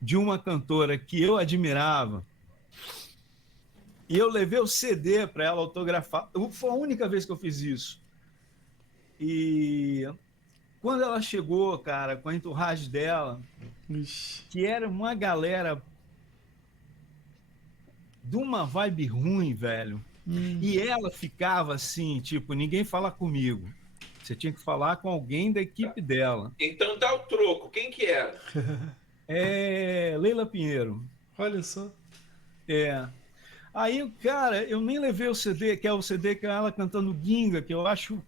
de uma cantora que eu admirava, e eu levei o CD para ela autografar. Foi a única vez que eu fiz isso. E quando ela chegou, cara, com a entourage dela, que era uma galera de uma vibe ruim, velho, e ela ficava assim, tipo, ninguém fala comigo. Você tinha que falar com alguém da equipe dela. Então dá o troco. Quem que era? Leila Pinheiro. Olha só. Aí, cara, eu nem levei o CD, que é o CD que é ela cantando Ginga, que eu acho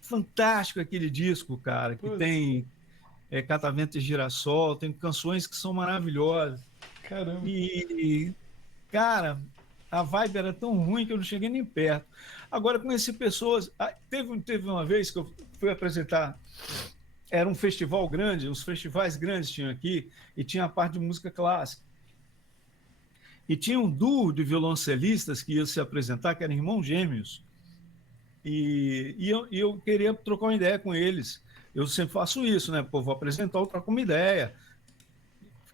fantástico aquele disco, cara, que tem Catavento e Girassol, tem canções que são maravilhosas. Caramba. E, cara, a vibe era tão ruim que eu não cheguei nem perto. Agora, conheci pessoas... Teve uma vez que eu fui apresentar... Era um festival grande, os festivais grandes tinham aqui, e tinha a parte de música clássica. E tinha um duo de violoncelistas que ia se apresentar, que eram irmãos gêmeos. E eu queria trocar uma ideia com eles. Eu sempre faço isso, né? Pô, vou apresentar, eu troco uma ideia.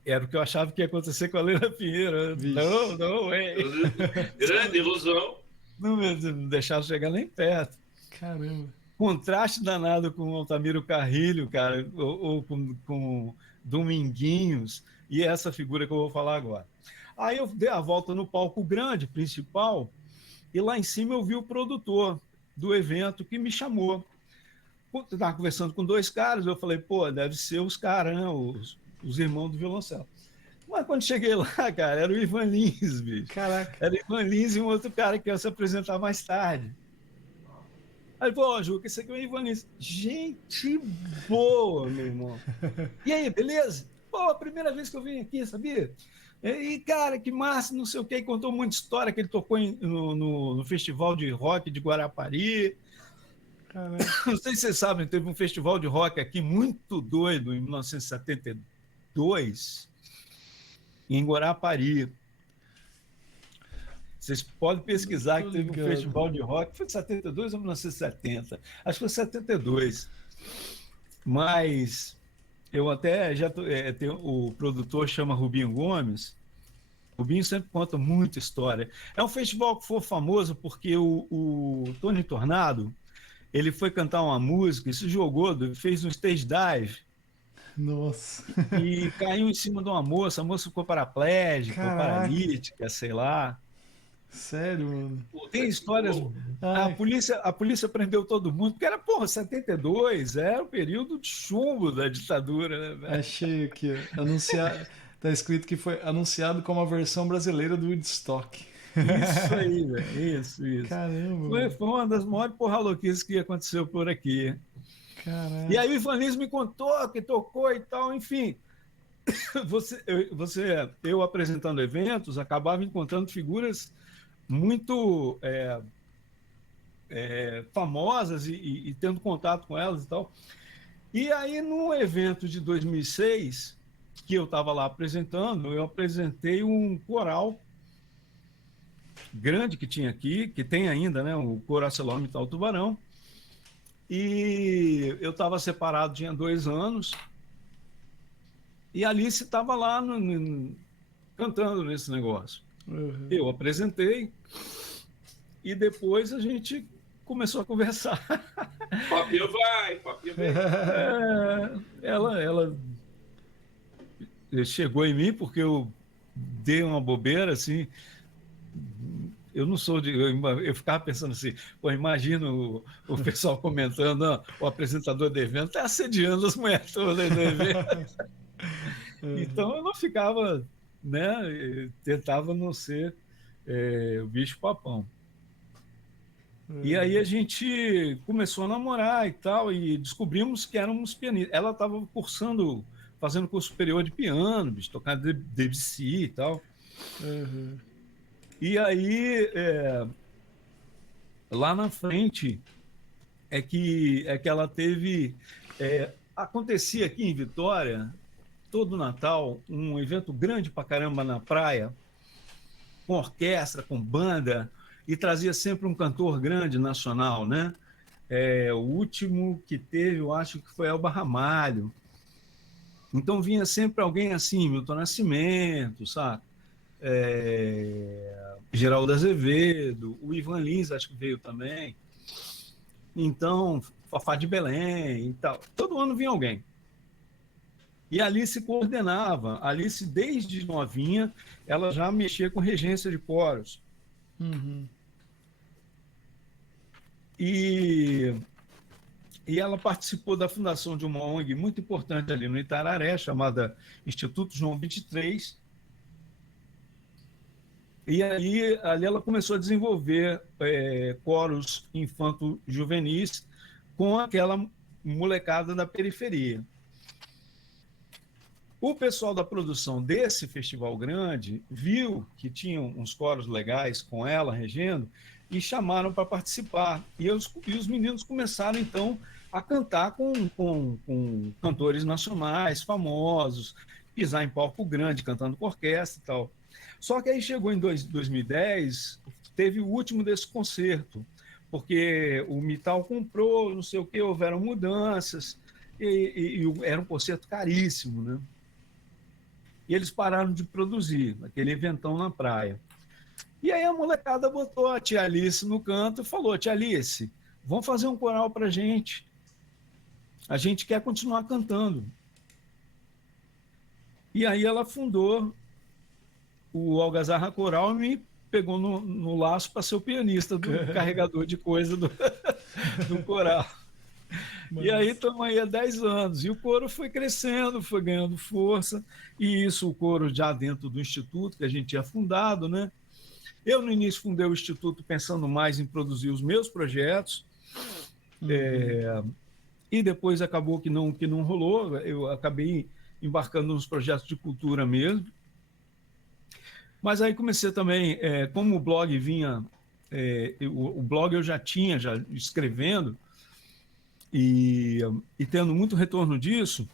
Era o que eu achava que ia acontecer com a Leila Pinheiro. Não, Grande ilusão. Não me deixaram chegar nem perto. Caramba. Contraste danado com o Altamiro Carrilho, cara, ou com Dominguinhos, e essa figura que eu vou falar agora. Aí eu dei a volta no palco grande, principal, e lá em cima eu vi o produtor do evento que me chamou. Eu estava conversando com dois caras, eu falei, pô, deve ser os caras, né? Os irmãos do violoncelo. Mas quando cheguei lá, cara, era o Ivan Lins, bicho. Caraca. Era o Ivan Lins e um outro cara que ia se apresentar mais tarde. Aí, pô, Juca, esse aqui é o Ivan Lins. Gente boa, meu irmão. E aí, beleza? Pô, a primeira vez que eu vim aqui, sabia? E, cara, que massa, não sei o quê. Contou muita história que ele tocou no Festival de Rock de Guarapari. Caramba. Não sei se vocês sabem, teve um festival de rock aqui muito doido em 1972, em Guarapari. Vocês podem pesquisar Tô que teve um ligado. festival de rock, foi de 72 ou 1970? Acho que foi 72. Mas eu até já tenho, o produtor chama Rubinho Gomes. Rubinho sempre conta muita história. É um festival que foi famoso porque o Tony Tornado, ele foi cantar uma música e se jogou, fez um stage dive Nossa. e caiu em cima de uma moça. A moça ficou paraplégica ou Caraca. paralítica, sei lá. Sério, mano. Tem histórias. Ai, A polícia prendeu todo mundo, porque era, porra, 72, era o período de chumbo da ditadura, né, velho? achei aqui, ó. Tá escrito que foi anunciado como a versão brasileira do Woodstock. Isso aí, velho. Isso. Caramba, mano. Foi uma das maiores porra louquices que aconteceu por aqui. E Caraca. aí o Ivanis me contou que tocou e tal, enfim. Eu apresentando eventos, acabava encontrando figuras muito famosas e tendo contato com elas e tal. E aí, no evento de 2006, que eu estava lá apresentando, eu apresentei um coral grande que tinha aqui, que tem ainda, né? O Coro ArcelorMittal Tubarão. E eu estava separado, tinha 2 anos, e a Alice estava lá cantando nesse negócio. Uhum. Eu apresentei, e depois a gente começou a conversar. Papinho vai, papinho vem. Ela chegou em mim porque eu dei uma bobeira, assim. Eu não sou de. Eu ficava pensando assim, pô, imagino o pessoal comentando, ó, o apresentador do evento está assediando as mulheres todas do evento. Então eu não ficava, né? Tentava não ser o bicho-papão. E aí a gente começou a namorar e tal, e descobrimos que éramos pianistas. Ela estava cursando, fazendo curso superior de piano, bicho, tocando Debussy e tal. Uhum. E aí, lá na frente, é que ela teve. Acontecia aqui em Vitória, todo Natal, um evento grande pra caramba na praia, com orquestra, com banda, e trazia sempre um cantor grande nacional, né? O último que teve, eu acho que foi Elba Ramalho. Então vinha sempre alguém assim, Milton Nascimento, sabe? Geraldo Azevedo, o Ivan Lins acho que veio também. Então, Fafá de Belém e tal. Todo ano vinha alguém. E a Alice coordenava. A Alice, desde novinha, ela já mexia com regência de coros. Uhum. E ela participou da fundação de uma ONG muito importante ali no Itararé, chamada Instituto João 23. E aí, ali ela começou a desenvolver coros infanto-juvenis com aquela molecada da periferia. O pessoal da produção desse festival grande viu que tinham uns coros legais com ela regendo e chamaram para participar. E os meninos começaram, então, a cantar com cantores nacionais famosos, pisar em palco grande, cantando com orquestra e tal. Só que aí chegou em 2010, teve o último desse concerto, porque o Mittal comprou, não sei o que, houveram mudanças, e era um concerto caríssimo, né? E eles pararam de produzir, aquele eventão na praia. E aí a molecada botou a tia Alice no canto e falou, tia Alice, vamos fazer um coral pra gente. A gente quer continuar cantando. E aí ela fundou o Algazarra Coral e me pegou no laço para ser o pianista do carregador de coisa do coral. E aí estamos aí há 10 anos. E o coro foi crescendo, foi ganhando força. E isso, o coro já dentro do Instituto, que a gente tinha fundado, né? Eu, no início, fundei o Instituto pensando mais em produzir os meus projetos. E depois acabou que não rolou. Eu acabei embarcando nos projetos de cultura mesmo. Mas aí comecei também, como o blog vinha... o blog eu já tinha, já escrevendo, e tendo muito retorno disso,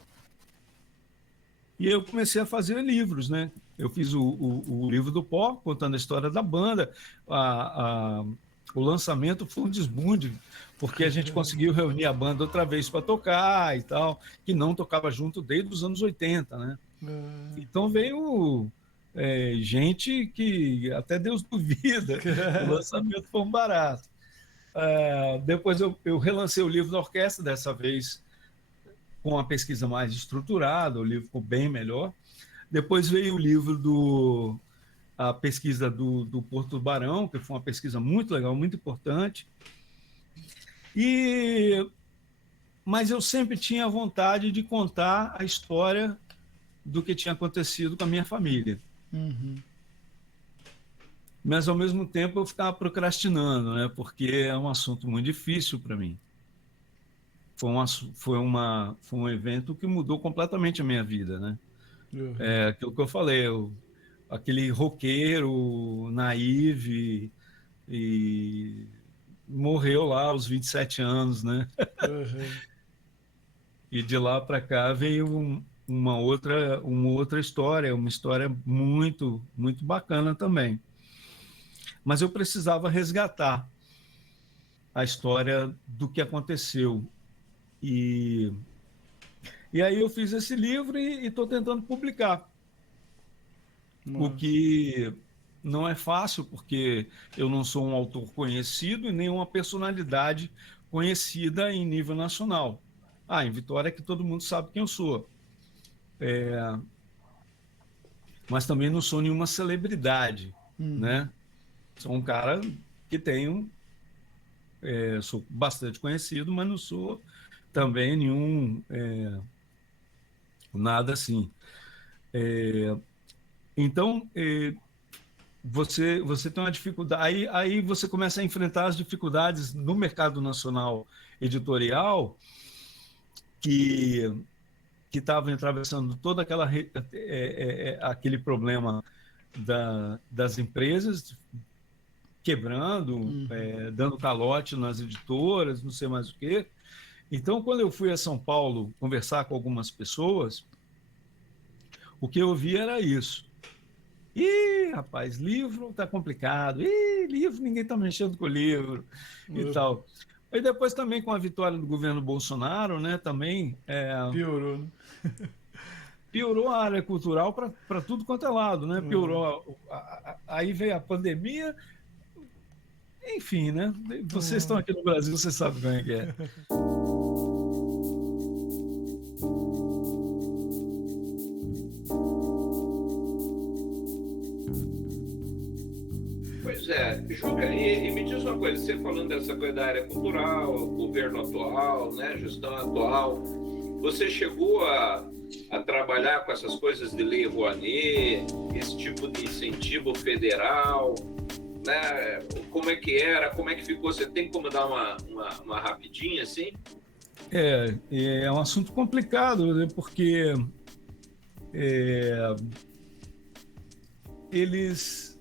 e eu comecei a fazer livros, né? Eu fiz o Livro do Pó, contando a história da banda. O lançamento foi um desbunde, porque a gente conseguiu reunir a banda outra vez para tocar e tal, que não tocava junto desde os anos 80, né? Então veio gente que até Deus duvida. O lançamento foi um barato. Depois eu relancei o livro da orquestra, dessa vez com uma pesquisa mais estruturada, o livro ficou bem melhor. Depois veio o livro a pesquisa do Porto Barão, que foi uma pesquisa muito legal, muito importante. Mas eu sempre tinha vontade de contar a história do que tinha acontecido com a minha família. Uhum. Mas, ao mesmo tempo, eu ficava procrastinando, né? Porque é um assunto muito difícil para mim. Foi um evento que mudou completamente a minha vida, né? Uhum. Aquilo que eu falei, aquele roqueiro naive e morreu lá aos 27 anos, né? Uhum. E de lá para cá veio uma outra história, uma história muito, muito bacana também. Mas eu precisava resgatar a história do que aconteceu. E aí eu fiz esse livro e estou tentando publicar. Nossa. O que não é fácil, porque eu não sou um autor conhecido e nem uma personalidade conhecida em nível nacional. Em Vitória é que todo mundo sabe quem eu sou. Mas também não sou nenhuma celebridade, né? Sou um cara que sou bastante conhecido, mas não sou também nenhum nada assim. Então, você tem uma dificuldade, aí você começa a enfrentar as dificuldades no mercado nacional editorial que estavam atravessando todo aquele problema das empresas quebrando, dando calote nas editoras, não sei mais o quê. Então, quando eu fui a São Paulo conversar com algumas pessoas, o que eu ouvi era isso. Rapaz, livro tá complicado. Livro, ninguém tá mexendo com o livro e tal. E depois também com a vitória do governo Bolsonaro, né, também... Piorou, né? Piorou a área cultural para tudo quanto é lado, né? Piorou. Aí veio a pandemia. Enfim, né? Vocês estão aqui no Brasil, vocês sabem como é que é. Pois é, Juca, e me diz uma coisa, você falando dessa coisa da área cultural, governo atual, né, gestão atual, você chegou a trabalhar com essas coisas de Lei Rouanet, esse tipo de incentivo federal, né? Como é que era, como é que ficou? Você tem como dar uma rapidinha assim? É um assunto complicado, né? Porque eles...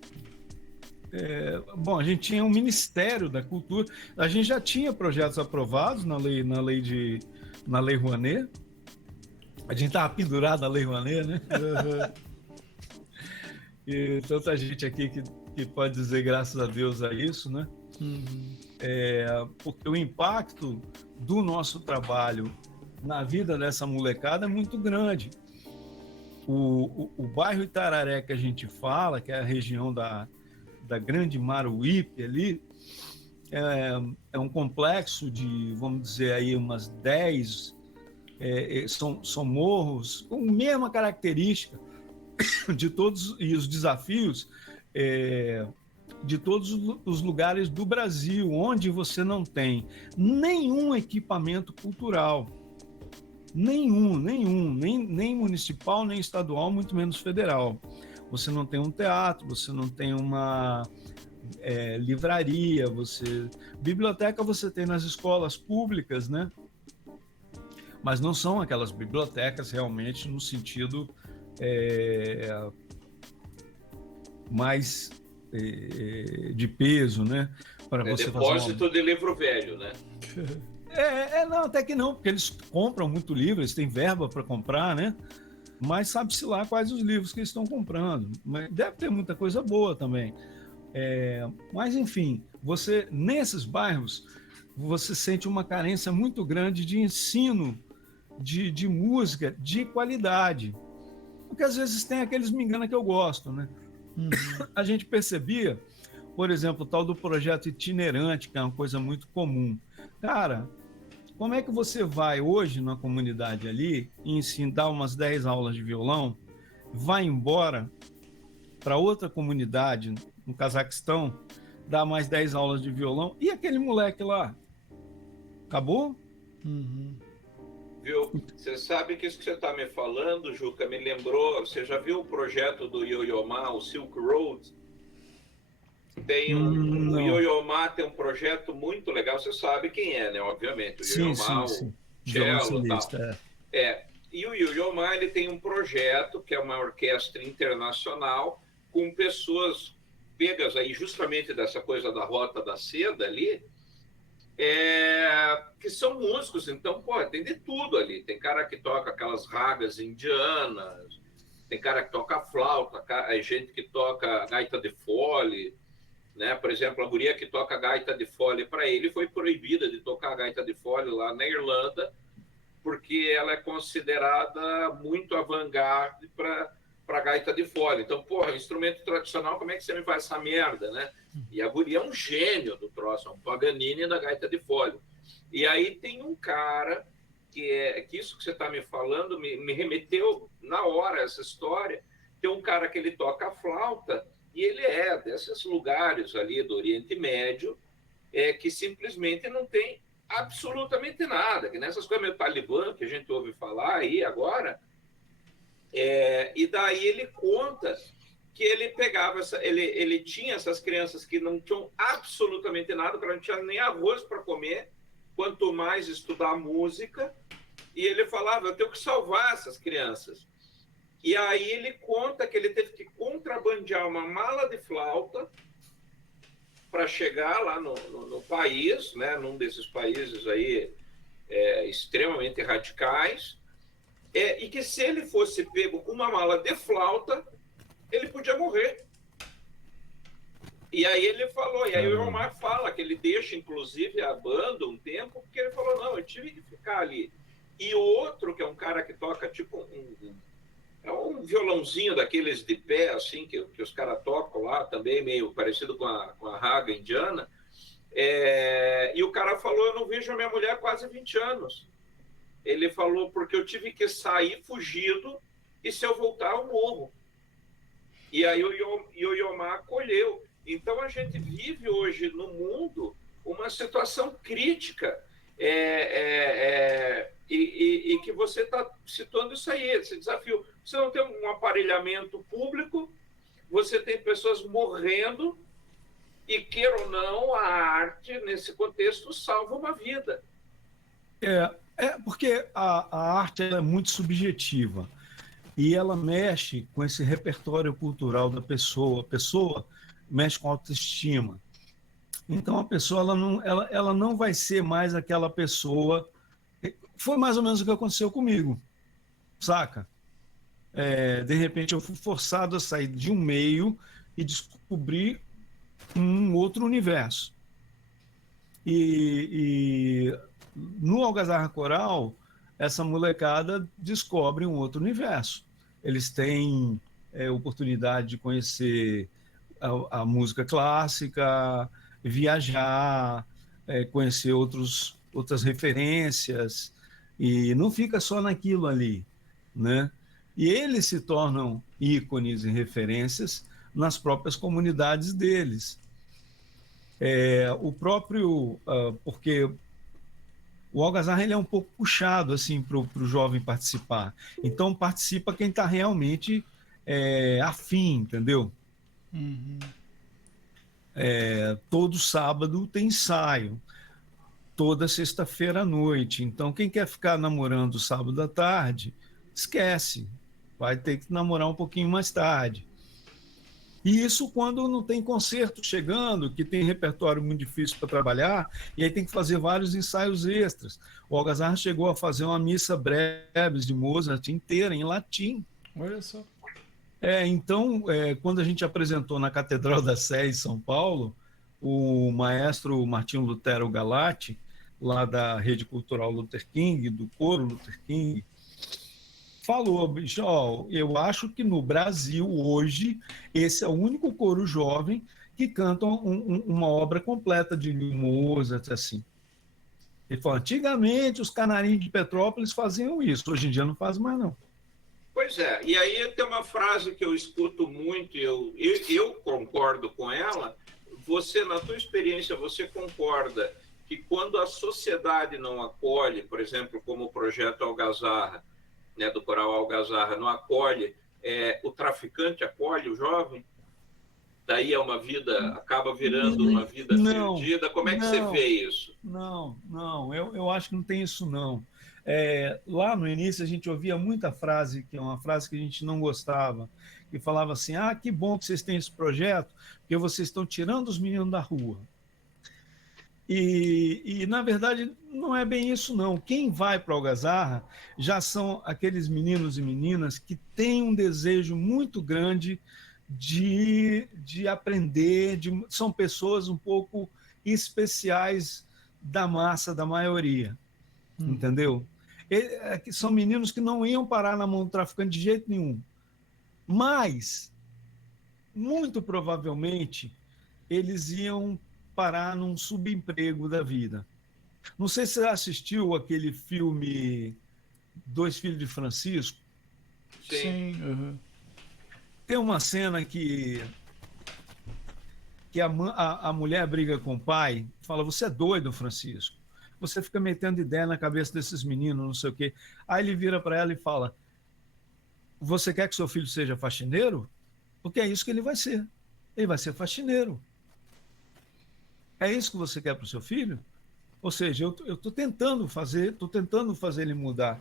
bom, a gente tinha um Ministério da Cultura, a gente já tinha projetos aprovados na lei Rouanet, a gente estava pendurado na Lei Rouanet, né? Uhum. E tanta gente aqui que pode dizer graças a Deus a isso, né? Uhum. Porque o impacto do nosso trabalho na vida dessa molecada é muito grande. O bairro Itararé que a gente fala, que é a região da Grande Maruípe ali, é um complexo de, vamos dizer aí, umas 10, são morros com a mesma característica de todos e os desafios de todos os lugares do Brasil, onde você não tem nenhum equipamento cultural, nem municipal, nem estadual, muito menos federal. Você não tem um teatro, você não tem uma livraria, biblioteca você tem nas escolas públicas, né? Mas não são aquelas bibliotecas realmente no sentido mais de peso, né? Para você depósito de livro velho, né? Não, até que não, porque eles compram muito livro, eles têm verba para comprar, né? mas sabe-se lá quais os livros que estão comprando. Mas deve ter muita coisa boa também. Mas, enfim, você nesses bairros, você sente uma carência muito grande de ensino de música de qualidade. Porque às vezes tem aqueles me engana que eu gosto, né? A gente percebia, por exemplo, o tal do projeto itinerante, que é uma coisa muito comum. Cara, como é que você vai hoje na comunidade ali e ensina, dá umas 10 aulas de violão, vai embora para outra comunidade no Cazaquistão, dá mais 10 aulas de violão, e aquele moleque lá? Acabou? Viu? Você sabe que isso que você está me falando, Juca, me lembrou. Você já viu o projeto do Yo-Yo Ma, o Silk Road? O Yo-Yo Ma tem um projeto muito legal. Você sabe quem é, né? Obviamente. O Yo-Yo Ma, o cello e tal. E o Yo-Yo Ma, ele tem um projeto que é uma orquestra internacional com pessoas pegas aí justamente dessa coisa da Rota da Seda ali, que são músicos. Então, pô, tem de tudo ali. Tem cara que toca aquelas ragas indianas, tem cara que toca flauta, gente que toca gaita de fole, né? Por exemplo, a guria que toca gaita de fole, para ele foi proibida de tocar gaita de fole lá na Irlanda, porque ela é considerada muito avant-garde para gaita de fole. Então, porra, instrumento tradicional, como é que você me faz essa merda, né? E a guria é um gênio do troço, é um Paganini da gaita de fole. E aí tem um cara que isso que você está me falando me remeteu na hora essa história. Tem um cara que ele toca a flauta e ele é desses lugares ali do Oriente Médio que simplesmente não tem absolutamente nada, que nessas coisas meio Talibã que a gente ouve falar aí agora. E daí ele conta que ele pegava ele tinha essas crianças que não tinham absolutamente nada, que não tinha nem arroz para comer, quanto mais estudar música, e ele falava, eu tenho que salvar essas crianças. E aí ele conta que ele teve que contrabandear uma mala de flauta para chegar lá no país, né, num desses países aí extremamente radicais, e que se ele fosse pego com uma mala de flauta, ele podia morrer. E aí ele falou, e aí o Omar fala que ele deixa, inclusive, a banda um tempo, porque ele falou, não, eu tive que ficar ali. E o outro, que é um cara que toca tipo um violãozinho daqueles de pé, assim, que os caras tocam lá, também meio parecido com a raga indiana, e o cara falou, eu não vejo a minha mulher há quase 20 anos. Ele falou, porque eu tive que sair fugido, e se eu voltar, eu morro. E aí o Yo-Yo Ma acolheu. Então a gente vive hoje no mundo uma situação crítica, e que você está situando isso aí, esse desafio. Você não tem um aparelhamento público, você tem pessoas morrendo, e queira ou não, a arte, nesse contexto, salva uma vida. Porque a arte é muito subjetiva e ela mexe com esse repertório cultural da pessoa. A pessoa mexe com a autoestima. Então a pessoa ela não vai ser mais aquela pessoa. Foi mais ou menos o que aconteceu comigo, saca? De repente eu fui forçado a sair de um meio e descobrir um outro universo. E no Algazarra Coral, essa molecada descobre um outro universo. Eles têm oportunidade de conhecer a música clássica, viajar, conhecer outras referências, e não fica só naquilo ali, né? E eles se tornam ícones e referências nas próprias comunidades deles. Porque o Algazarra ele é um pouco puxado assim, para o jovem participar. Então, participa quem está realmente afim, entendeu? Todo sábado tem ensaio, toda sexta-feira à noite. Então, quem quer ficar namorando sábado à tarde, esquece. Vai ter que namorar um pouquinho mais tarde. E isso quando não tem concerto chegando, que tem repertório muito difícil para trabalhar, e aí tem que fazer vários ensaios extras. O Algazarra chegou a fazer uma missa breves de Mozart inteira em latim. Olha só. Então, quando a gente apresentou na Catedral da Sé, em São Paulo, o maestro Martinho Lutero Galati, lá da Rede Cultural Luther King, do Coro Luther King, falou, bicho, ó, eu acho que no Brasil, hoje, esse é o único coro jovem que canta uma obra completa de Mozart, assim. Ele falou, antigamente os canarinhos de Petrópolis faziam isso, hoje em dia não faz mais, não. Pois é, e aí tem uma frase que eu escuto muito, e eu concordo com ela. Você, na tua experiência, você concorda que quando a sociedade não acolhe, por exemplo, como o projeto Algazarra, né, do Coral Algazarra, não acolhe, o traficante acolhe o jovem? Daí é uma vida, acaba virando uma vida perdida. Como é que você vê isso? Não, eu acho que não tem isso, não. Lá no início a gente ouvia muita frase, que é uma frase que a gente não gostava, que falava assim, que bom que vocês têm esse projeto, porque vocês estão tirando os meninos da rua. E na verdade, não é bem isso, não. Quem vai para o Algazarra já são aqueles meninos e meninas que têm um desejo muito grande de aprender, são pessoas um pouco especiais da massa, da maioria, entendeu? São meninos que não iam parar na mão do traficante de jeito nenhum, mas, muito provavelmente, eles iam parar num subemprego da vida. Não sei se você assistiu aquele filme Dois Filhos de Francisco. Sim. Uhum. Tem uma cena que a mulher briga com o pai, fala, você é doido, Francisco. Você fica metendo ideia na cabeça desses meninos, não sei o quê. Aí ele vira para ela e fala, você quer que seu filho seja faxineiro? Porque é isso que ele vai ser. Ele vai ser faxineiro. É isso que você quer para o seu filho? Ou seja, eu estou tentando fazer ele mudar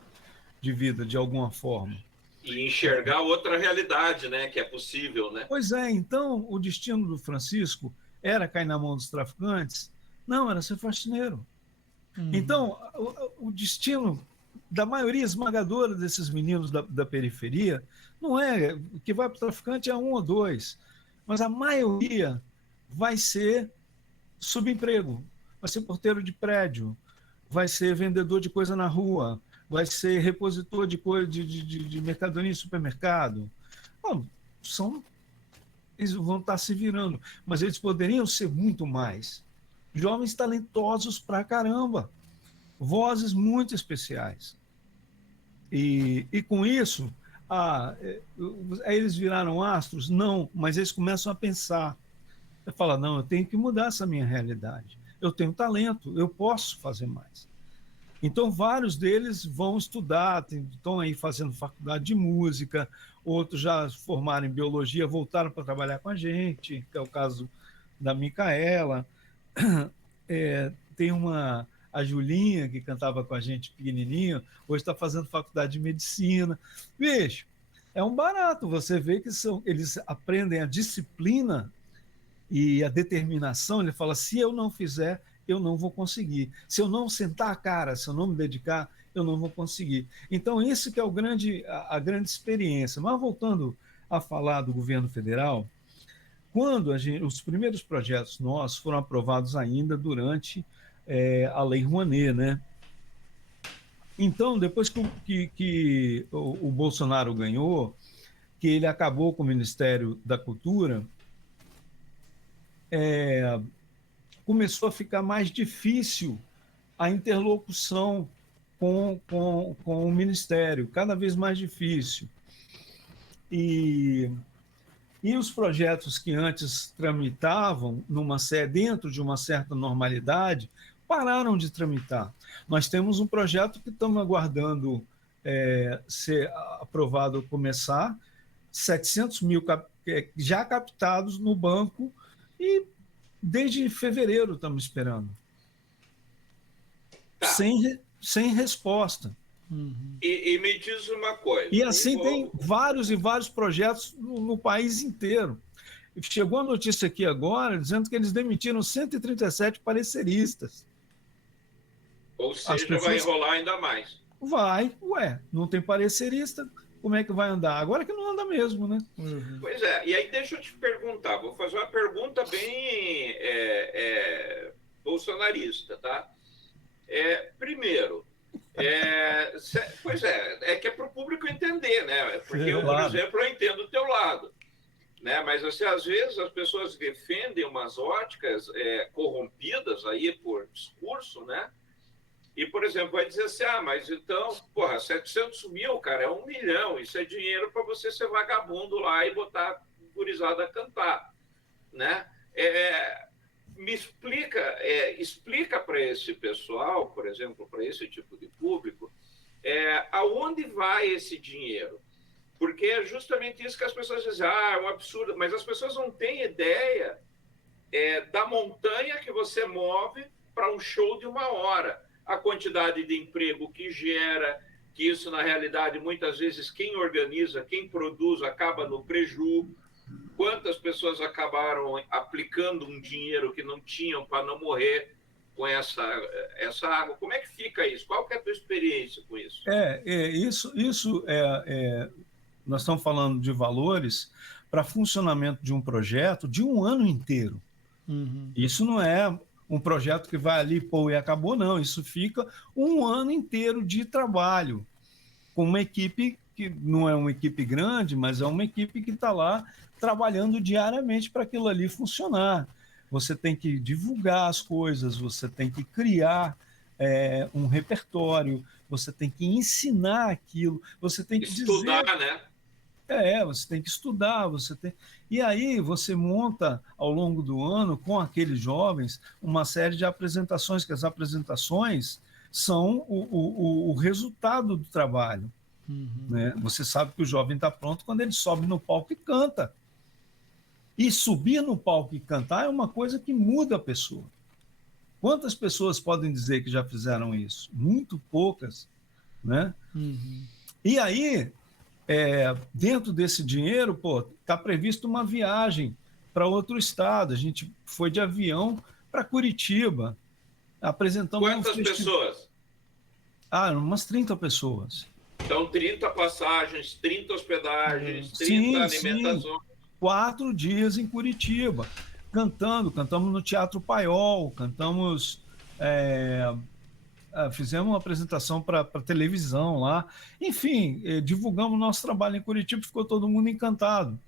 de vida de alguma forma. E enxergar outra realidade, né? Que é possível, né? Pois é, então o destino do Francisco era cair na mão dos traficantes? Não, era ser faxineiro. Então, o destino da maioria esmagadora desses meninos da periferia não é que vai para o traficante é 1 ou 2, mas a maioria vai ser subemprego, vai ser porteiro de prédio, vai ser vendedor de coisa na rua, vai ser repositor de mercadoria em supermercado. Bom, eles vão estar se virando, mas eles poderiam ser muito mais. Jovens talentosos pra caramba, vozes muito especiais. E com isso, eles viraram astros? Não, mas eles começam a pensar. Você fala, não, eu tenho que mudar essa minha realidade. Eu tenho talento, eu posso fazer mais. Então, vários deles vão estudar, estão aí fazendo faculdade de música, outros já formaram em biologia, voltaram para trabalhar com a gente, que é o caso da Micaela. Tem a Julinha, que cantava com a gente pequenininha, hoje está fazendo faculdade de medicina. Bicho, é um barato, você vê que eles aprendem a disciplina e a determinação. Ele fala, se eu não fizer, eu não vou conseguir. Se eu não sentar a cara, se eu não me dedicar, eu não vou conseguir. Então, isso que é a grande experiência. Mas voltando a falar do governo federal, quando os primeiros projetos nossos foram aprovados ainda durante a Lei Rouanet, né? Então, depois que o Bolsonaro ganhou, que ele acabou com o Ministério da Cultura, começou a ficar mais difícil a interlocução com o Ministério, cada vez mais difícil. E os projetos que antes tramitavam dentro de uma certa normalidade, pararam de tramitar. Nós temos um projeto que estamos aguardando ser aprovado, começar, 700 mil já captados no banco, e desde fevereiro estamos esperando. Tá. Sem resposta. E me diz uma coisa. E assim tem vários e vários projetos no país inteiro. Chegou a notícia aqui agora dizendo que eles demitiram 137 pareceristas. Ou seja, vai enrolar ainda mais. Vai, não tem parecerista, como é que vai andar. Agora que não anda mesmo, né? Pois é, e aí deixa eu te perguntar, vou fazer uma pergunta bem bolsonarista, tá? Primeiro, pois é que é para o público entender, né? Porque eu, por exemplo, eu entendo o teu lado, né? Mas assim, às vezes as pessoas defendem umas óticas corrompidas aí por discurso, né? E, por exemplo, vai dizer assim, mas então, 700 mil, cara, é 1 milhão, isso é dinheiro para você ser vagabundo lá e botar gurizada a cantar, né? Me explica para esse pessoal, por exemplo, para esse tipo de público, aonde vai esse dinheiro? Porque é justamente isso que as pessoas dizem, é um absurdo, mas as pessoas não têm ideia da montanha que você move para um show de 1 hora, a quantidade de emprego que gera, que isso, na realidade, muitas vezes quem organiza, quem produz, acaba no preju. Quantas pessoas acabaram aplicando um dinheiro que não tinham para não morrer com essa água? Como é que fica isso? Qual que é a tua experiência com isso? Nós estamos falando de valores para funcionamento de um projeto de 1 ano inteiro. Isso não é um projeto que vai ali, e acabou, não. Isso fica 1 ano inteiro de trabalho com uma equipe que não é uma equipe grande, mas é uma equipe que está lá trabalhando diariamente para aquilo ali funcionar. Você tem que divulgar as coisas, você tem que criar um repertório, você tem que ensinar aquilo, você tem que estudar, dizer... né? Você tem que estudar, E aí você monta, ao longo do ano, com aqueles jovens, uma série de apresentações, que as apresentações são o resultado do trabalho. Né? Você sabe que o jovem está pronto quando ele sobe no palco e canta. E subir no palco e cantar é uma coisa que muda a pessoa. Quantas pessoas podem dizer que já fizeram isso? Muito poucas. Né? E aí... dentro desse dinheiro, está previsto uma viagem para outro estado. A gente foi de avião para Curitiba. Apresentamos Quantas pessoas? Umas 30 pessoas. Então, 30 passagens, 30 hospedagens, 30 alimentações. Sim. 4 dias em Curitiba, cantamos no Teatro Paiol, fizemos uma apresentação para televisão lá, enfim, divulgamos nosso trabalho em Curitiba, ficou todo mundo encantado.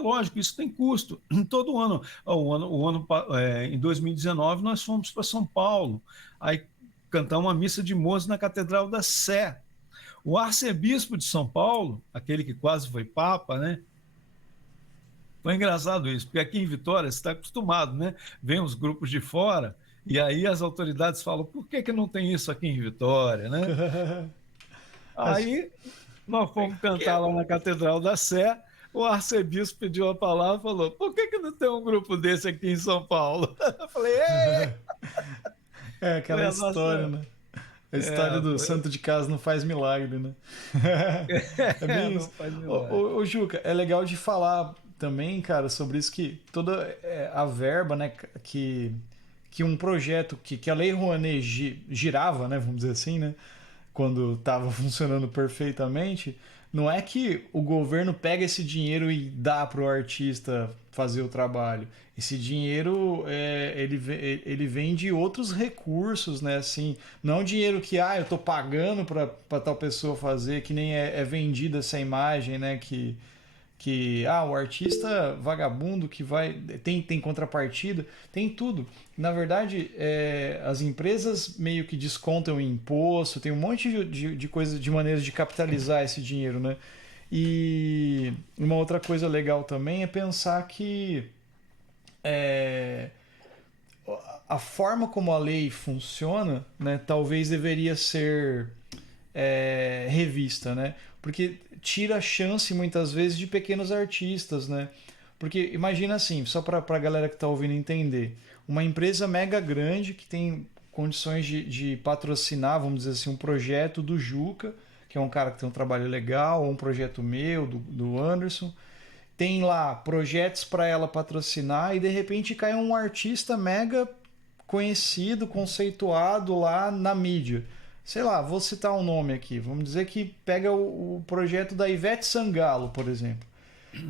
Lógico, isso tem custo. Todo ano, em 2019, nós fomos para São Paulo, aí cantamos uma missa de Mozart na Catedral da Sé. O arcebispo de São Paulo, aquele que quase foi papa, né? Foi engraçado isso, porque aqui em Vitória você está acostumado, né? Vem os grupos de fora, e aí as autoridades falam, por que não tem isso aqui em Vitória, né? Aí nós fomos cantar lá na Catedral da Sé, o arcebispo pediu a palavra e falou, por que não tem um grupo desse aqui em São Paulo? Eu falei, aquela história, né? A história do santo de casa não faz milagre, né? É bem isso. Ô, Juca, é legal de falar também, cara, sobre isso, que toda a verba, né, que um projeto, que a Lei Rouanet girava, né, vamos dizer assim, né, quando estava funcionando perfeitamente, não é que o governo pega esse dinheiro e dá para o artista fazer o trabalho. Esse dinheiro ele vem de outros recursos, né? Assim, não é um dinheiro que eu tô pagando para tal pessoa fazer, que nem é vendida essa imagem, né? Que o artista vagabundo que vai tem contrapartida, tem tudo. Na verdade, as empresas meio que descontam imposto, tem um monte de coisa, de maneiras de capitalizar esse dinheiro, né? E uma outra coisa legal também é pensar que a forma como a lei funciona, né, talvez deveria ser revista, né? Porque tira a chance muitas vezes de pequenos artistas, né? Porque imagina assim, só para a galera que está ouvindo entender, uma empresa mega grande que tem condições de patrocinar, vamos dizer assim, um projeto do Juca, que é um cara que tem um trabalho legal, ou um projeto meu, do Anderson, tem lá projetos para ela patrocinar e de repente cai um artista mega conhecido, conceituado lá na mídia. sei lá, vou citar um nome aqui, vamos dizer que pega o projeto da Ivete Sangalo, por exemplo.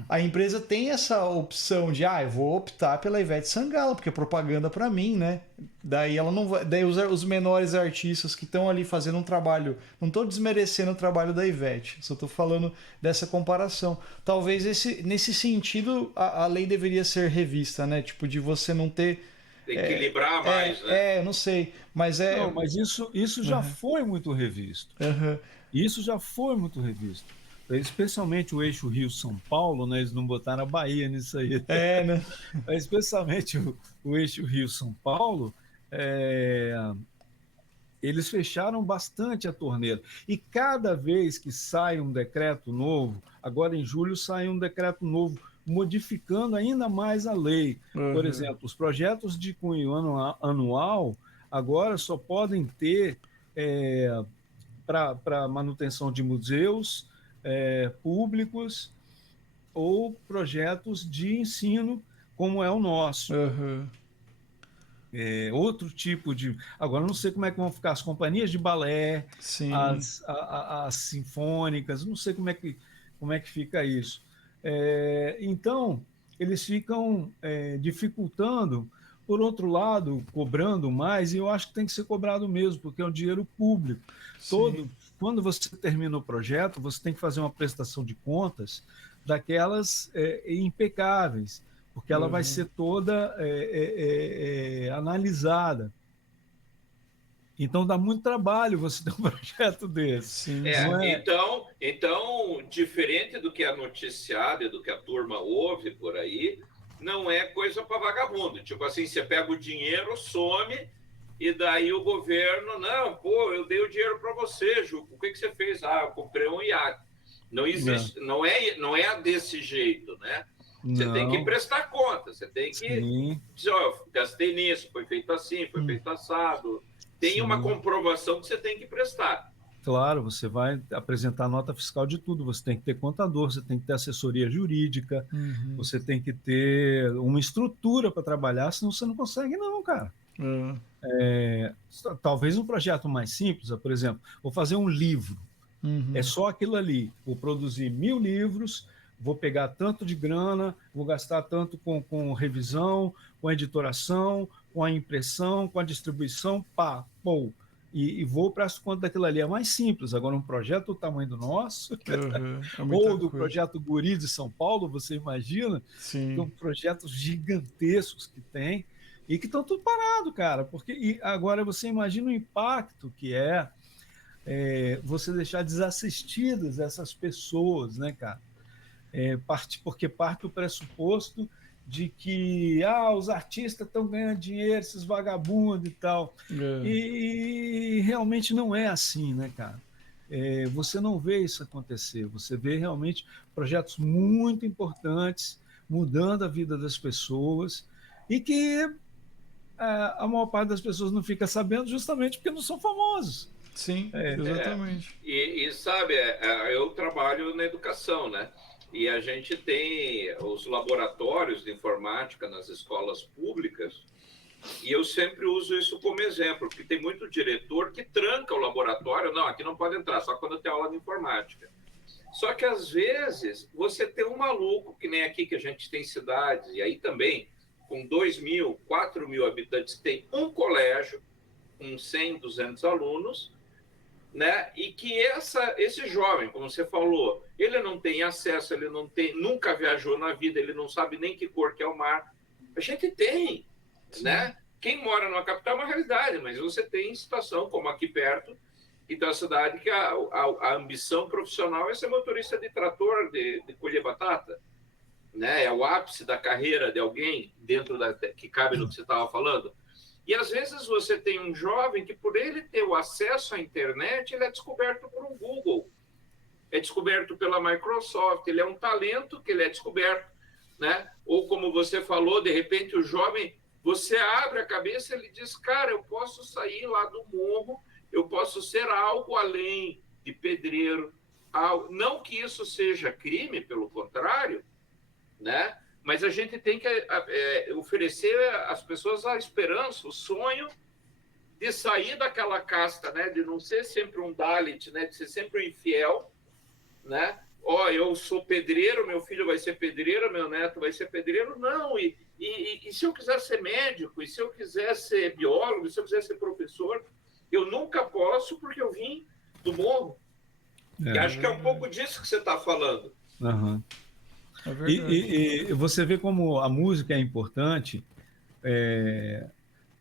A empresa tem essa opção de, eu vou optar pela Ivete Sangalo, porque é propaganda para mim, né? Daí ela não vai, daí os menores artistas que estão ali fazendo um trabalho, não estou desmerecendo o trabalho da Ivete, só estou falando dessa comparação. Talvez nesse sentido a lei deveria ser revista, né? Tipo, de você não ter equilibrar mais, né? eu não sei, mas Não, mas isso já foi muito revisto. Uhum. Isso já foi muito revisto. Especialmente o eixo Rio-São Paulo, né? Eles não botaram a Bahia nisso aí. Né? Mas especialmente o eixo Rio-São Paulo, eles fecharam bastante a torneira. E cada vez que sai um decreto novo, agora em julho sai um decreto novo, modificando ainda mais a lei. Por exemplo, os projetos de cunho anual agora só podem ter para manutenção de museus públicos ou projetos de ensino, como é o nosso. Outro tipo de... Agora, não sei como é que vão ficar as companhias de balé, as sinfônicas, não sei como é que fica isso. Então, eles ficam dificultando, por outro lado, cobrando mais, e eu acho que tem que ser cobrado mesmo, porque é um dinheiro público. Quando você termina o projeto, você tem que fazer uma prestação de contas daquelas impecáveis, porque ela vai ser toda analisada. Então, dá muito trabalho você ter um projeto desse. Então, diferente do que é noticiado e do que a turma ouve por aí, não é coisa para vagabundo. Tipo assim, você pega o dinheiro, some, e daí o governo, eu dei o dinheiro para você, Ju, o que você fez? Eu comprei um iate. Não existe, não é desse jeito, né? Você tem que prestar conta, você tem que dizer, gastei nisso, foi feito assim, foi feito assado. Tem uma comprovação que você tem que prestar. Claro, você vai apresentar nota fiscal de tudo, você tem que ter contador, você tem que ter assessoria jurídica, você tem que ter uma estrutura para trabalhar, senão você não consegue não, cara. Talvez um projeto mais simples, por exemplo, vou fazer um livro, é só aquilo ali, vou produzir 1000 livros, vou pegar tanto de grana, vou gastar tanto com revisão, com a editoração, com a impressão, com a distribuição, e vou para as contas daquilo ali. É mais simples. Agora, um projeto do tamanho do nosso, ou do projeto Guri de São Paulo, você imagina? São projetos gigantescos que tem e que estão tudo parado, cara. Porque agora você imagina o impacto que você deixar desassistidas essas pessoas, né, cara? Porque parte do pressuposto de que os artistas estão ganhando dinheiro, esses vagabundos e tal. E realmente não é assim, né, cara? Você não vê isso acontecer. Você vê realmente projetos muito importantes, mudando a vida das pessoas, e que a maior parte das pessoas não fica sabendo justamente porque não são famosos. Sim, exatamente. E sabe, eu trabalho na educação, né? E a gente tem os laboratórios de informática nas escolas públicas, e eu sempre uso isso como exemplo, porque tem muito diretor que tranca o laboratório, não, aqui não pode entrar, só quando tem aula de informática. Só que, às vezes, você tem um maluco, que nem aqui que a gente tem cidades, e aí também, com 2.000, 4.000 habitantes, tem um colégio, com 100, 200 alunos, né? E que esse jovem, como você falou, ele não tem acesso, ele nunca viajou na vida, ele não sabe nem que cor que é o mar. A gente tem, né? Quem mora numa capital é uma realidade, mas você tem situação como aqui perto, e tem uma cidade que a ambição profissional é ser motorista de trator, de colher batata, né? É o ápice da carreira de alguém dentro que cabe no que você estava falando. E, às vezes, você tem um jovem que, por ele ter o acesso à internet, ele é descoberto por um Google, é descoberto pela Microsoft, ele é um talento que ele é descoberto, né? Ou, como você falou, de repente, o jovem, você abre a cabeça e ele diz, cara, eu posso sair lá do morro, eu posso ser algo além de pedreiro. Não que isso seja crime, pelo contrário, né? Mas a gente tem que oferecer às pessoas a esperança, o sonho de sair daquela casta, né? De não ser sempre um Dalit, né? De ser sempre um infiel, né? Ó, eu sou pedreiro, meu filho vai ser pedreiro, meu neto vai ser pedreiro. Não, e se eu quiser ser médico, e se eu quiser ser biólogo, e se eu quiser ser professor, eu nunca posso porque eu vim do morro. E acho que é um pouco disso que você está falando. Uhum. É verdade. E você vê como a música é importante,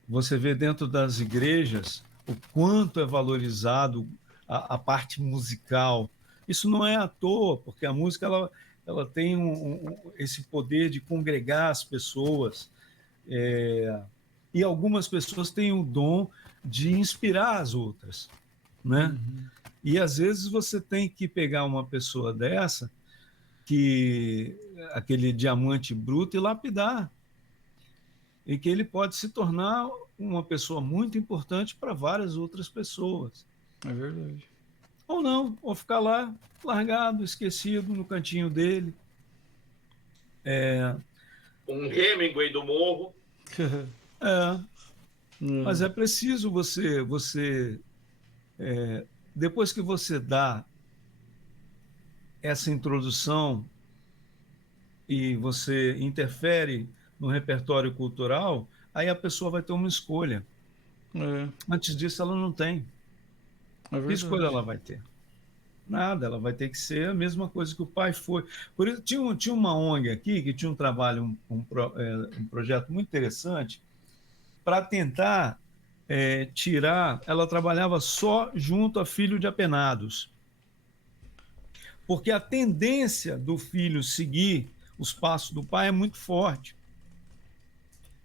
você vê dentro das igrejas o quanto é valorizado a parte musical. Isso não é à toa, porque a música ela tem esse poder de congregar as pessoas, e algumas pessoas têm o dom de inspirar as outras, né? Uhum. E às vezes você tem que pegar uma pessoa dessa, que aquele diamante bruto, e lapidar, e que ele pode se tornar uma pessoa muito importante para várias outras pessoas. É verdade. Ou não, ou ficar lá largado, esquecido no cantinho dele. Um Hemingway do morro. Mas é preciso você depois que você dá essa introdução e você interfere no repertório cultural, aí a pessoa vai ter uma escolha. Antes disso, ela não tem. Que escolha ela vai ter? Nada, ela vai ter que ser a mesma coisa que o pai foi. Por isso, tinha uma ONG aqui que tinha um trabalho, um projeto muito interessante para tentar tirar. Ela trabalhava só junto a filho de apenados, porque a tendência do filho seguir os passos do pai é muito forte.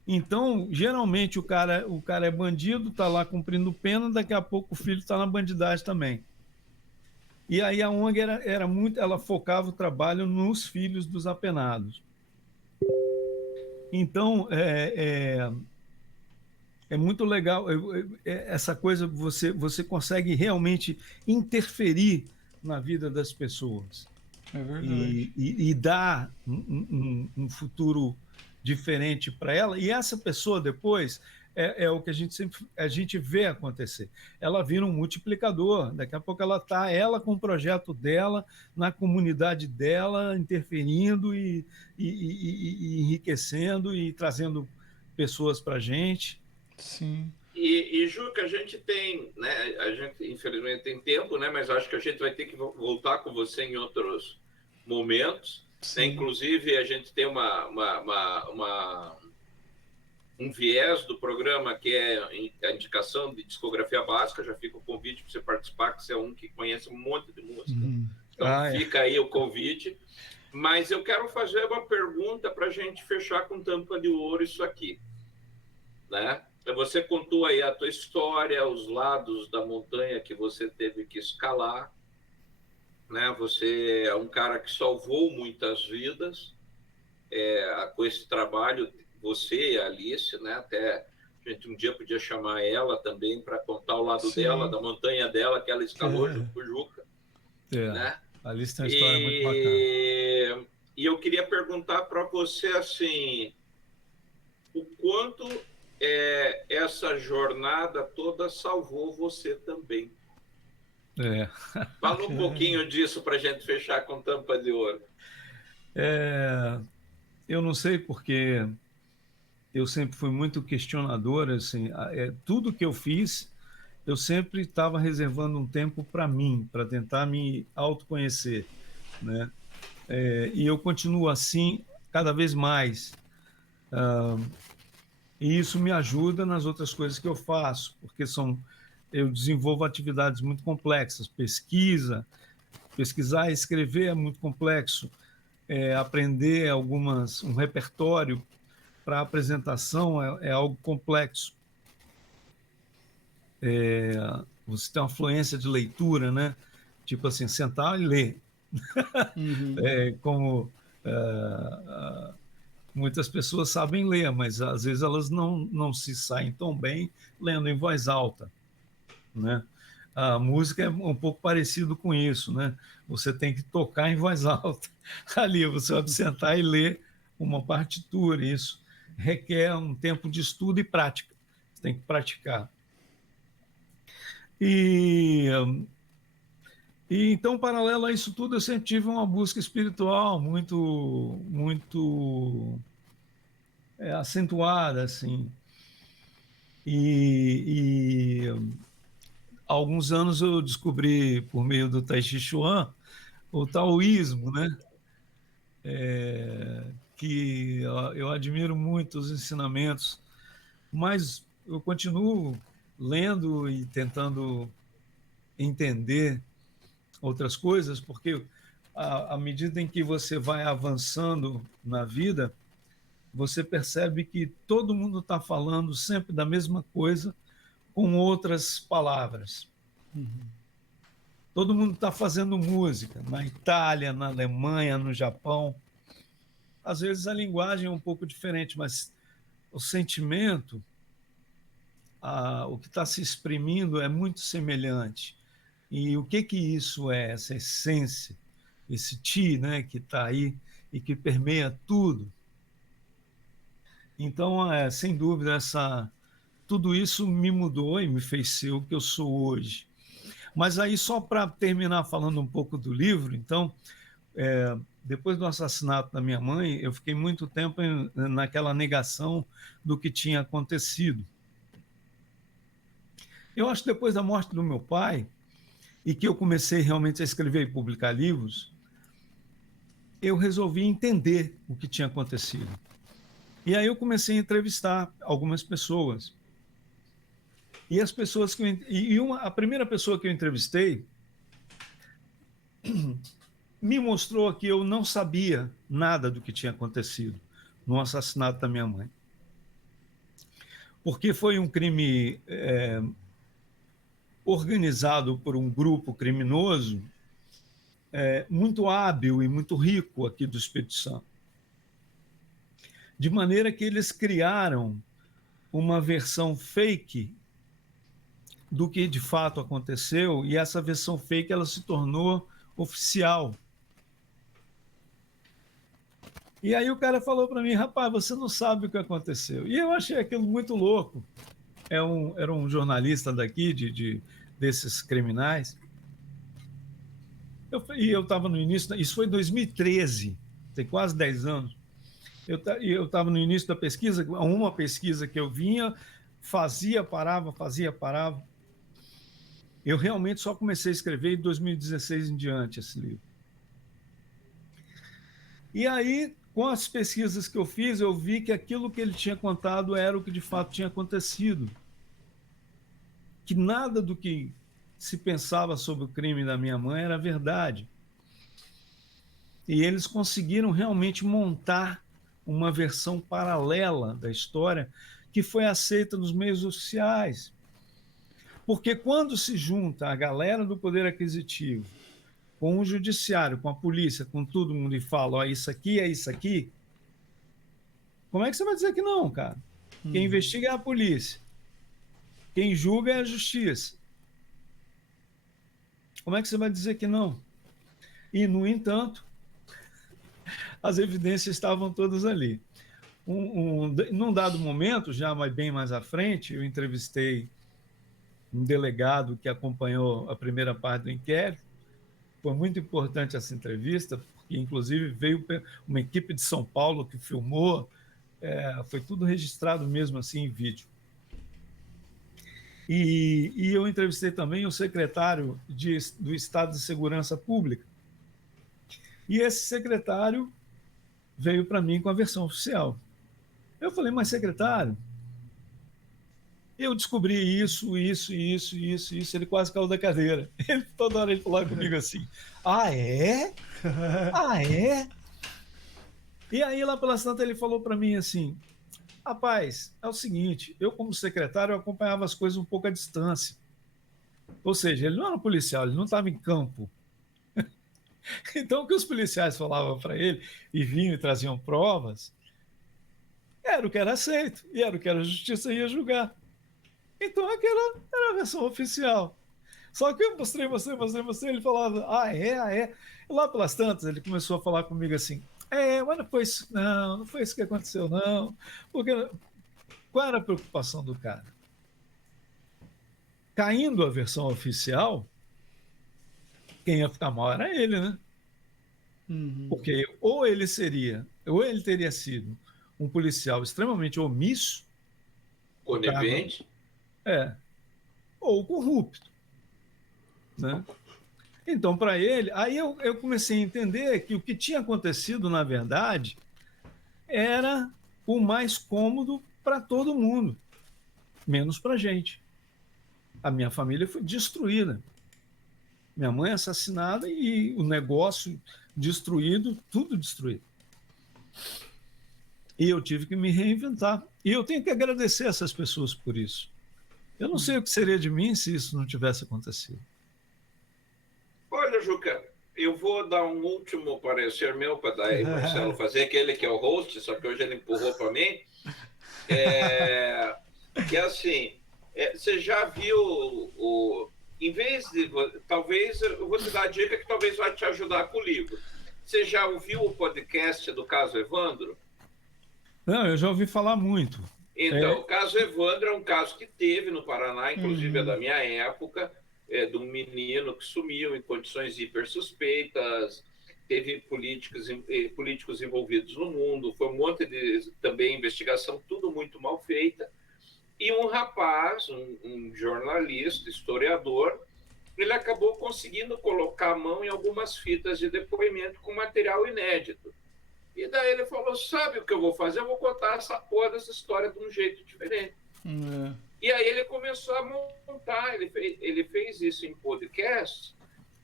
Então, geralmente, o cara é bandido, está lá cumprindo pena, daqui a pouco o filho está na bandidagem também. E aí a ONG era muito, ela focava o trabalho nos filhos dos apenados. Então, é muito legal essa coisa, você consegue realmente interferir na vida das pessoas. É verdade. E dar um futuro diferente para ela, e essa pessoa depois é o que a gente vê acontecer. Ela vira um multiplicador, daqui a pouco ela com o projeto dela, na comunidade dela, interferindo e enriquecendo e trazendo pessoas para a gente. Sim. E Juca, a gente tem, né? A gente infelizmente tem tempo, né? Mas acho que a gente vai ter que voltar com você em outros momentos. Né? Inclusive, a gente tem um viés do programa que é a indicação de discografia básica. Já fica o convite para você participar, que você é um que conhece um monte de música. Então, fica aí o convite. Mas eu quero fazer uma pergunta para a gente fechar com tampa de ouro isso aqui, né? Você contou aí a tua história, os lados da montanha que você teve que escalar, né? Você é um cara que salvou muitas vidas com esse trabalho, você e a Alice, né? Até a gente um dia podia chamar ela também para contar o lado dela, da montanha dela, que ela escalou junto com o Juca. Né? A Alice tem uma história muito bacana. E eu queria perguntar para você assim, o quanto essa jornada toda salvou você também. Fala um pouquinho disso para a gente fechar com tampa de ouro. Eu não sei, porque eu sempre fui muito questionador, assim, tudo que eu fiz, eu sempre estava reservando um tempo para mim, para tentar me autoconhecer, né? E eu continuo assim cada vez mais. E isso me ajuda nas outras coisas que eu faço, porque eu desenvolvo atividades muito complexas. Pesquisar e escrever é muito complexo. Aprender um repertório para apresentação é algo complexo. Você tem uma fluência de leitura, né? Tipo assim, sentar e ler. Como muitas pessoas sabem ler, mas às vezes elas não se saem tão bem lendo em voz alta, né? A música é um pouco parecido com isso, né? Você tem que tocar em voz alta. Ali você vai sentar e ler uma partitura. Isso requer um tempo de estudo e prática. Você tem que praticar. E, e então, paralelo a isso tudo, eu sempre tive uma busca espiritual muito acentuada, assim. E há alguns anos eu descobri, por meio do Tai Chi Chuan, o taoísmo, né? Que eu admiro muito os ensinamentos, mas eu continuo lendo e tentando entender outras coisas, porque à medida em que você vai avançando na vida, você percebe que todo mundo está falando sempre da mesma coisa com outras palavras. Todo mundo está fazendo música, na Itália, na Alemanha, no Japão. Às vezes a linguagem é um pouco diferente, mas o sentimento, o que está se exprimindo é muito semelhante. E o que isso é? Essa essência, esse Ti, né, que está aí e que permeia tudo. Então, sem dúvida, tudo isso me mudou e me fez ser o que eu sou hoje. Mas aí, só para terminar falando um pouco do livro, então, depois do assassinato da minha mãe, eu fiquei muito tempo naquela negação do que tinha acontecido. Eu acho que depois da morte do meu pai, e que eu comecei realmente a escrever e publicar livros, eu resolvi entender o que tinha acontecido. E aí eu comecei a entrevistar algumas pessoas. E as pessoas a primeira pessoa que eu entrevistei me mostrou que eu não sabia nada do que tinha acontecido no assassinato da minha mãe. Porque foi um crime organizado por um grupo criminoso muito hábil e muito rico aqui do Espírito Santo. De maneira que eles criaram uma versão fake do que de fato aconteceu, e essa versão fake ela se tornou oficial. E aí o cara falou para mim: rapaz, você não sabe o que aconteceu. E eu achei aquilo muito louco. Era um jornalista daqui, desses criminais. Eu estava no início, isso foi em 2013, tem quase 10 anos. Eu estava no início da pesquisa, uma pesquisa que eu vinha, fazia, parava. Eu realmente só comecei a escrever em 2016 em diante esse livro. E aí, com as pesquisas que eu fiz, eu vi que aquilo que ele tinha contado era o que de fato tinha acontecido. Que nada do que se pensava sobre o crime da minha mãe era verdade. E eles conseguiram realmente montar uma versão paralela da história que foi aceita nos meios oficiais. Porque quando se junta a galera do poder aquisitivo com o judiciário, com a polícia, com todo mundo e fala: ó, isso aqui é isso aqui, como é que você vai dizer que não, cara? Quem investiga é a polícia. Quem julga é a justiça. Como é que você vai dizer que não? E, no entanto, as evidências estavam todas ali. Num dado momento, já bem mais à frente, eu entrevistei um delegado que acompanhou a primeira parte do inquérito. Foi muito importante essa entrevista, porque, inclusive, veio uma equipe de São Paulo que filmou, foi tudo registrado mesmo assim em vídeo. E eu entrevistei também o secretário do Estado de Segurança Pública. E esse secretário veio para mim com a versão oficial. Eu falei: mas, secretário, eu descobri isso. Ele quase caiu da cadeira. Toda hora ele falava comigo assim: ah, é? Ah, é? E aí, lá pela Santa, ele falou para mim assim: rapaz, é o seguinte, eu como secretário eu acompanhava as coisas um pouco à distância. Ou seja, ele não era um policial, ele não estava em campo. Então, o que os policiais falavam para ele e vinham e traziam provas, era o que era aceito, e era o que a justiça ia julgar. Então, aquela era a versão oficial. Só que eu mostrei, ele falava: ah, é? E lá pelas tantas, ele começou a falar comigo assim: mas não foi isso que aconteceu, não. Porque qual era a preocupação do cara? caindo a versão oficial, quem ia ficar mal era ele, né? Porque ou ele teria sido um policial extremamente omisso, Conivente. ou corrupto, né? Então, para ele, aí eu comecei a entender que o que tinha acontecido, na verdade, era o mais cômodo para todo mundo, menos para a gente. A minha família foi destruída. Minha mãe assassinada e o negócio destruído, tudo destruído. E eu tive que me reinventar. E eu tenho que agradecer essas pessoas por isso. Eu não sei o que seria de mim se isso não tivesse acontecido. Olha, Juca, eu vou dar um último parecer meu para daí Marcelo fazer, aquele que é o host, só que hoje ele empurrou para mim. Que é assim, você já viu em vez de, talvez, eu vou te dar a dica que talvez vai te ajudar com o livro. Você já ouviu o podcast do Caso Evandro? Não, eu já ouvi falar muito. Então, o caso Evandro é um caso que teve no Paraná, inclusive é da minha época, de um menino que sumiu em condições hipersuspeitas, teve políticos envolvidos no mundo, foi um monte de também investigação, tudo muito mal feita. E um rapaz, um jornalista, historiador, ele acabou conseguindo colocar a mão em algumas fitas de depoimento com material inédito. E daí ele falou, sabe o que eu vou fazer? Eu vou contar essa porra dessa história de um jeito diferente. E aí ele começou a montar, ele fez isso em podcast,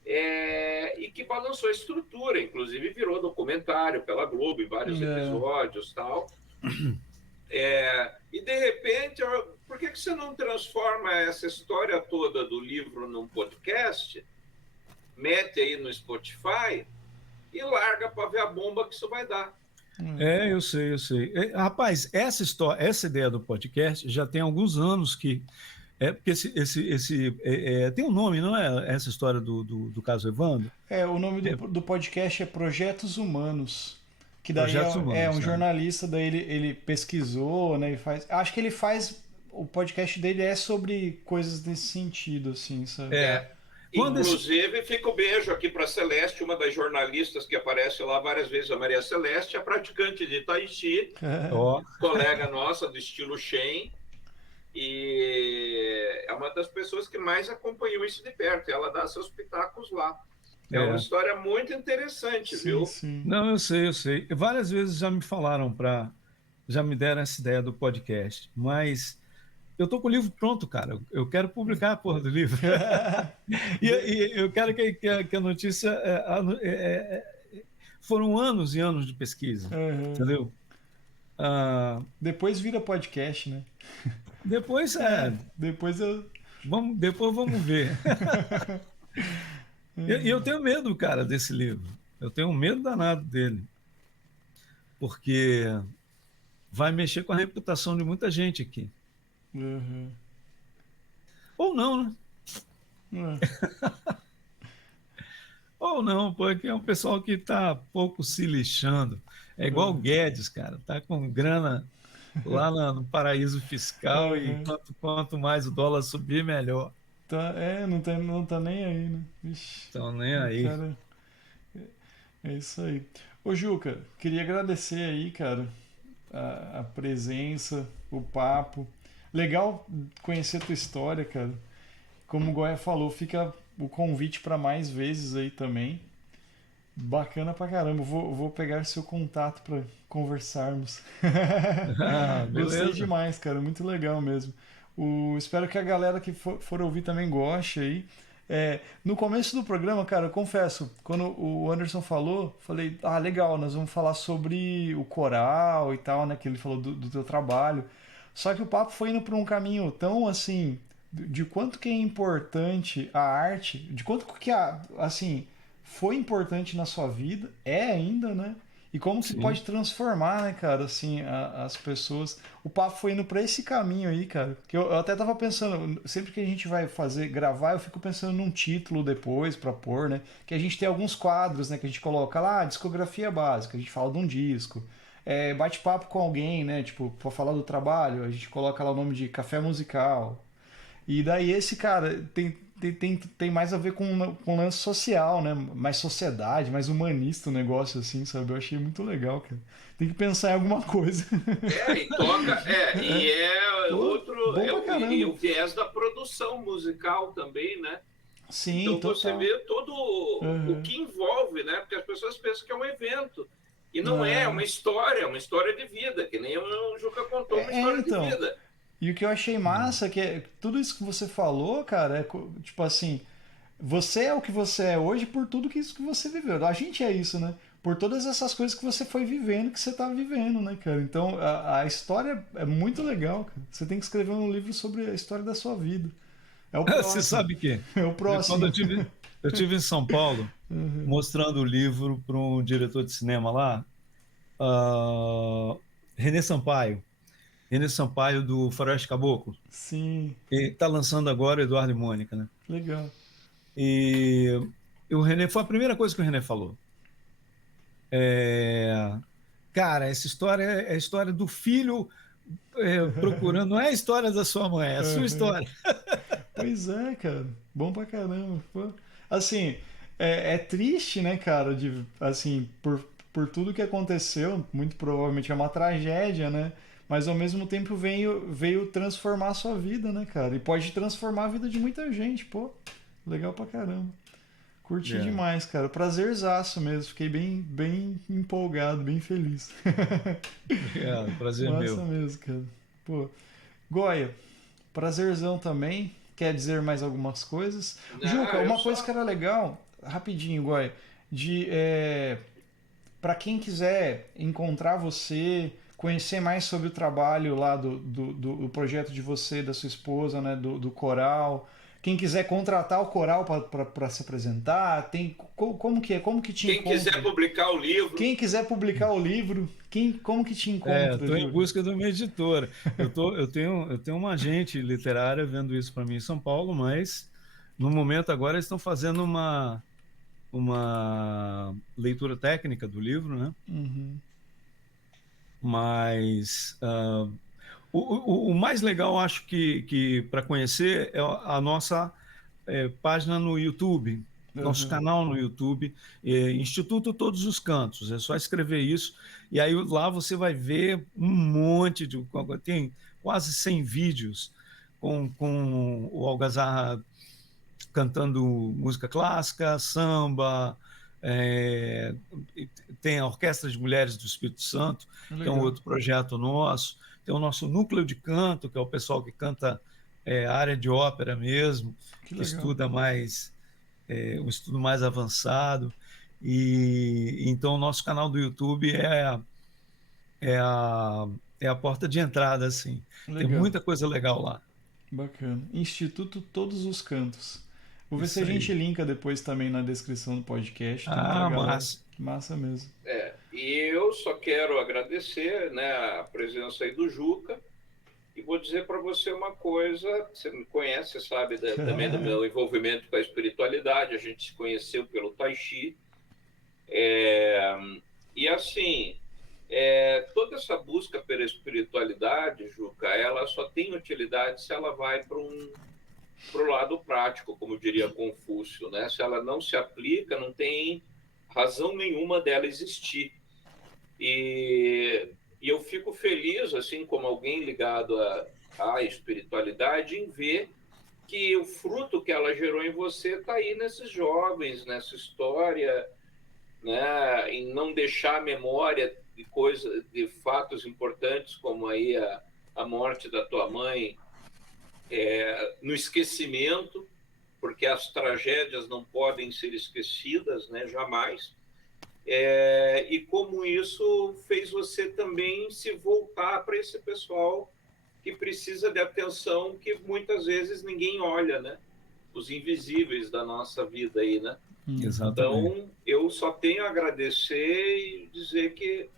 e que balançou a estrutura, inclusive virou documentário pela Globo, em vários episódios e tal. E de repente, por que você não transforma essa história toda do livro num podcast, mete aí no Spotify e larga para ver a bomba que isso vai dar? Eu sei. Rapaz, essa ideia do podcast já tem alguns anos que... porque tem um nome, não é? Essa história do caso Evandro? O nome do podcast é Projetos Humanos. Que daí um jornalista, daí ele pesquisou, né? Acho que ele faz... O podcast dele é sobre coisas nesse sentido, assim, sabe? Inclusive, fica o beijo aqui para a Celeste, uma das jornalistas que aparece lá várias vezes, a Maria Celeste, a praticante de Tai Chi, colega nossa do estilo Shen, e é uma das pessoas que mais acompanhou isso de perto, ela dá seus pitacos lá. É uma história muito interessante, viu? Sim. Não, eu sei. Várias vezes já me falaram já me deram essa ideia do podcast, mas eu tô com o livro pronto, cara. Eu quero publicar a porra do livro. e eu quero que a notícia... foram anos e anos de pesquisa, entendeu? Depois vira podcast, né? Depois Depois vamos ver. E eu tenho medo, cara, desse livro. Eu tenho um medo danado dele. Porque vai mexer com a reputação de muita gente aqui. Ou não, né? Ou não, porque é um pessoal que está pouco se lixando. É igual o Guedes, cara. Tá com grana lá no paraíso fiscal e quanto mais o dólar subir, melhor. Não tá nem aí, né? Estão nem aí. Cara, é isso aí. Ô, Juca, queria agradecer aí, cara, a presença, o papo. Legal conhecer a tua história, cara. Como o Goya falou, fica o convite para mais vezes aí também. Bacana pra caramba. Vou pegar seu contato para conversarmos. Gostei demais, cara. Muito legal mesmo. Espero que a galera que for ouvir também goste aí. No começo do programa, cara, eu confesso, quando o Anderson falou, falei, legal, nós vamos falar sobre o coral e tal, né? Que ele falou do teu trabalho. Só que o papo foi indo por um caminho tão assim, de quanto que é importante a arte, de quanto que assim, foi importante na sua vida, ainda, né? E como se pode transformar, né, cara, assim, as pessoas. O papo foi indo pra esse caminho aí, cara. Que eu até tava pensando, sempre que a gente vai gravar, eu fico pensando num título depois pra pôr, né? Que a gente tem alguns quadros, né, que a gente coloca lá, discografia básica, a gente fala de um disco. Bate-papo com alguém, né, tipo, pra falar do trabalho, a gente coloca lá o nome de café musical. E daí esse, cara, tem mais a ver com lance social, né? Mais sociedade, mais humanista o negócio, assim, sabe? Eu achei muito legal, cara. Tem que pensar em alguma coisa. E toca, e é Pô, outro, bom pra e caramba. o viés da produção musical também, né? Sim, Então você total. vê todo o Uhum. que envolve, né? Porque as pessoas pensam que é um evento. E não é, É, é uma história de vida, que nem o Juca contou, uma história de então. vida. E o que eu achei massa é que tudo isso que você falou, cara, tipo assim, você é o que você é hoje por tudo que isso que você viveu. A gente é isso, né? Por todas essas coisas que você foi vivendo, que você tá vivendo, né, cara? Então a história é muito legal, cara. Você tem que escrever um livro sobre a história da sua vida. É o Você próximo. sabe que É o quando próximo. eu tive em São Paulo, Uhum. mostrando o livro para um diretor de cinema lá, ah, René Sampaio. René Sampaio do Faroeste Caboclo. Sim, E está lançando agora Eduardo e Mônica, né? legal. E o René, foi a primeira coisa que o René falou. É, cara, essa história é a história do filho procurando, não é a história da sua mãe, é a sua Uhum. história. Pois é, cara. Bom pra caramba. Pô. Assim, é triste, né, cara, assim, por tudo que aconteceu, muito provavelmente é uma tragédia, né? Mas ao mesmo tempo veio transformar a sua vida, né, cara? E pode transformar a vida de muita gente, pô. Legal pra caramba. Curti É, demais, cara. Prazerzaço mesmo. Fiquei bem empolgado, bem feliz. obrigado, prazer Massa meu. mesmo, cara. Pô, Goya, prazerzão também. Quer dizer mais algumas coisas? Não, Juca, eu uma coisa que só. era legal, rapidinho, Goya, de para quem quiser encontrar você, conhecer mais sobre o trabalho lá do projeto de você, da sua esposa, né, do coral. Quem quiser contratar o coral para se apresentar, como que é? Como que te Quem quiser encontra? publicar o livro, Quem quiser publicar o livro, como que te encontra, Estou em Juca? busca de uma editora. Eu tenho uma agente literária vendo isso para mim em São Paulo, mas no momento agora eles estão fazendo uma leitura técnica do livro, né? Uhum, Mas o mais legal, acho que para conhecer é a nossa página no YouTube, nosso uhum. canal no YouTube, Instituto Todos os Cantos. É só escrever isso e aí lá você vai ver um monte de. Tem quase 100 vídeos com o Algazarra cantando música clássica, samba. é, Tem a Orquestra de Mulheres do Espírito Santo, que é um Legal. outro projeto nosso. Tem o nosso núcleo de canto, que é o pessoal que canta a área de ópera mesmo, Que que legal. estuda mais, um estudo mais avançado. E então o nosso canal do YouTube é a, é a porta de entrada, assim. Tem Legal. muita coisa legal lá. Bacana. Instituto Todos os Cantos. Vou ver se a Isso gente aí. linka depois também na descrição do podcast, também pra Ah, galera. massa. Massa mesmo. e eu só quero agradecer, né, a presença aí do Juca. E vou dizer para você uma coisa: você me conhece, sabe também do meu envolvimento com a espiritualidade. A gente se conheceu pelo Tai Chi. E assim, toda essa busca pela espiritualidade, Juca, ela só tem utilidade se ela vai para o lado prático, como diria Confúcio, né? Se ela não se aplica, não tem razão nenhuma dela existir. E eu fico feliz, assim, como alguém ligado à espiritualidade, em ver que o fruto que ela gerou em você está aí nesses jovens, nessa história, né? Em não deixar a memória de coisas, de fatos importantes como aí a morte da tua mãe no esquecimento, porque as tragédias não podem ser esquecidas, né? Jamais. E como isso fez você também se voltar para esse pessoal que precisa de atenção, que muitas vezes ninguém olha, né? Os invisíveis da nossa vida aí, né? Uhum. Exatamente. Então, eu só tenho a agradecer e dizer que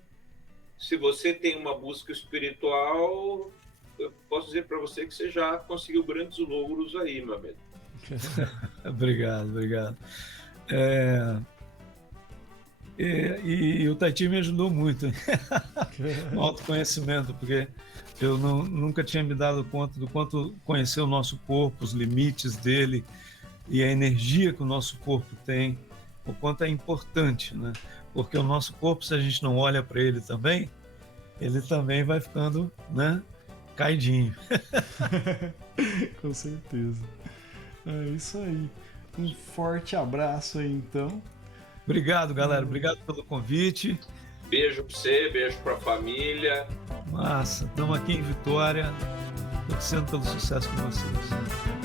se você tem uma busca espiritual, eu posso dizer para você que você já conseguiu grandes louros aí, meu amigo. Obrigado, obrigado. É, E o Tai Chi me ajudou muito no autoconhecimento, porque eu nunca tinha me dado conta do quanto conhecer o nosso corpo, os limites dele e a energia que o nosso corpo tem, o quanto é importante, né? Porque o nosso corpo, se a gente não olha para ele também vai ficando, né, caidinho. Com certeza. É isso aí. Um forte abraço aí, então. Obrigado, galera. Obrigado pelo convite. Beijo para você, beijo para a família. Massa. Estamos aqui em Vitória, torcendo pelo sucesso com vocês.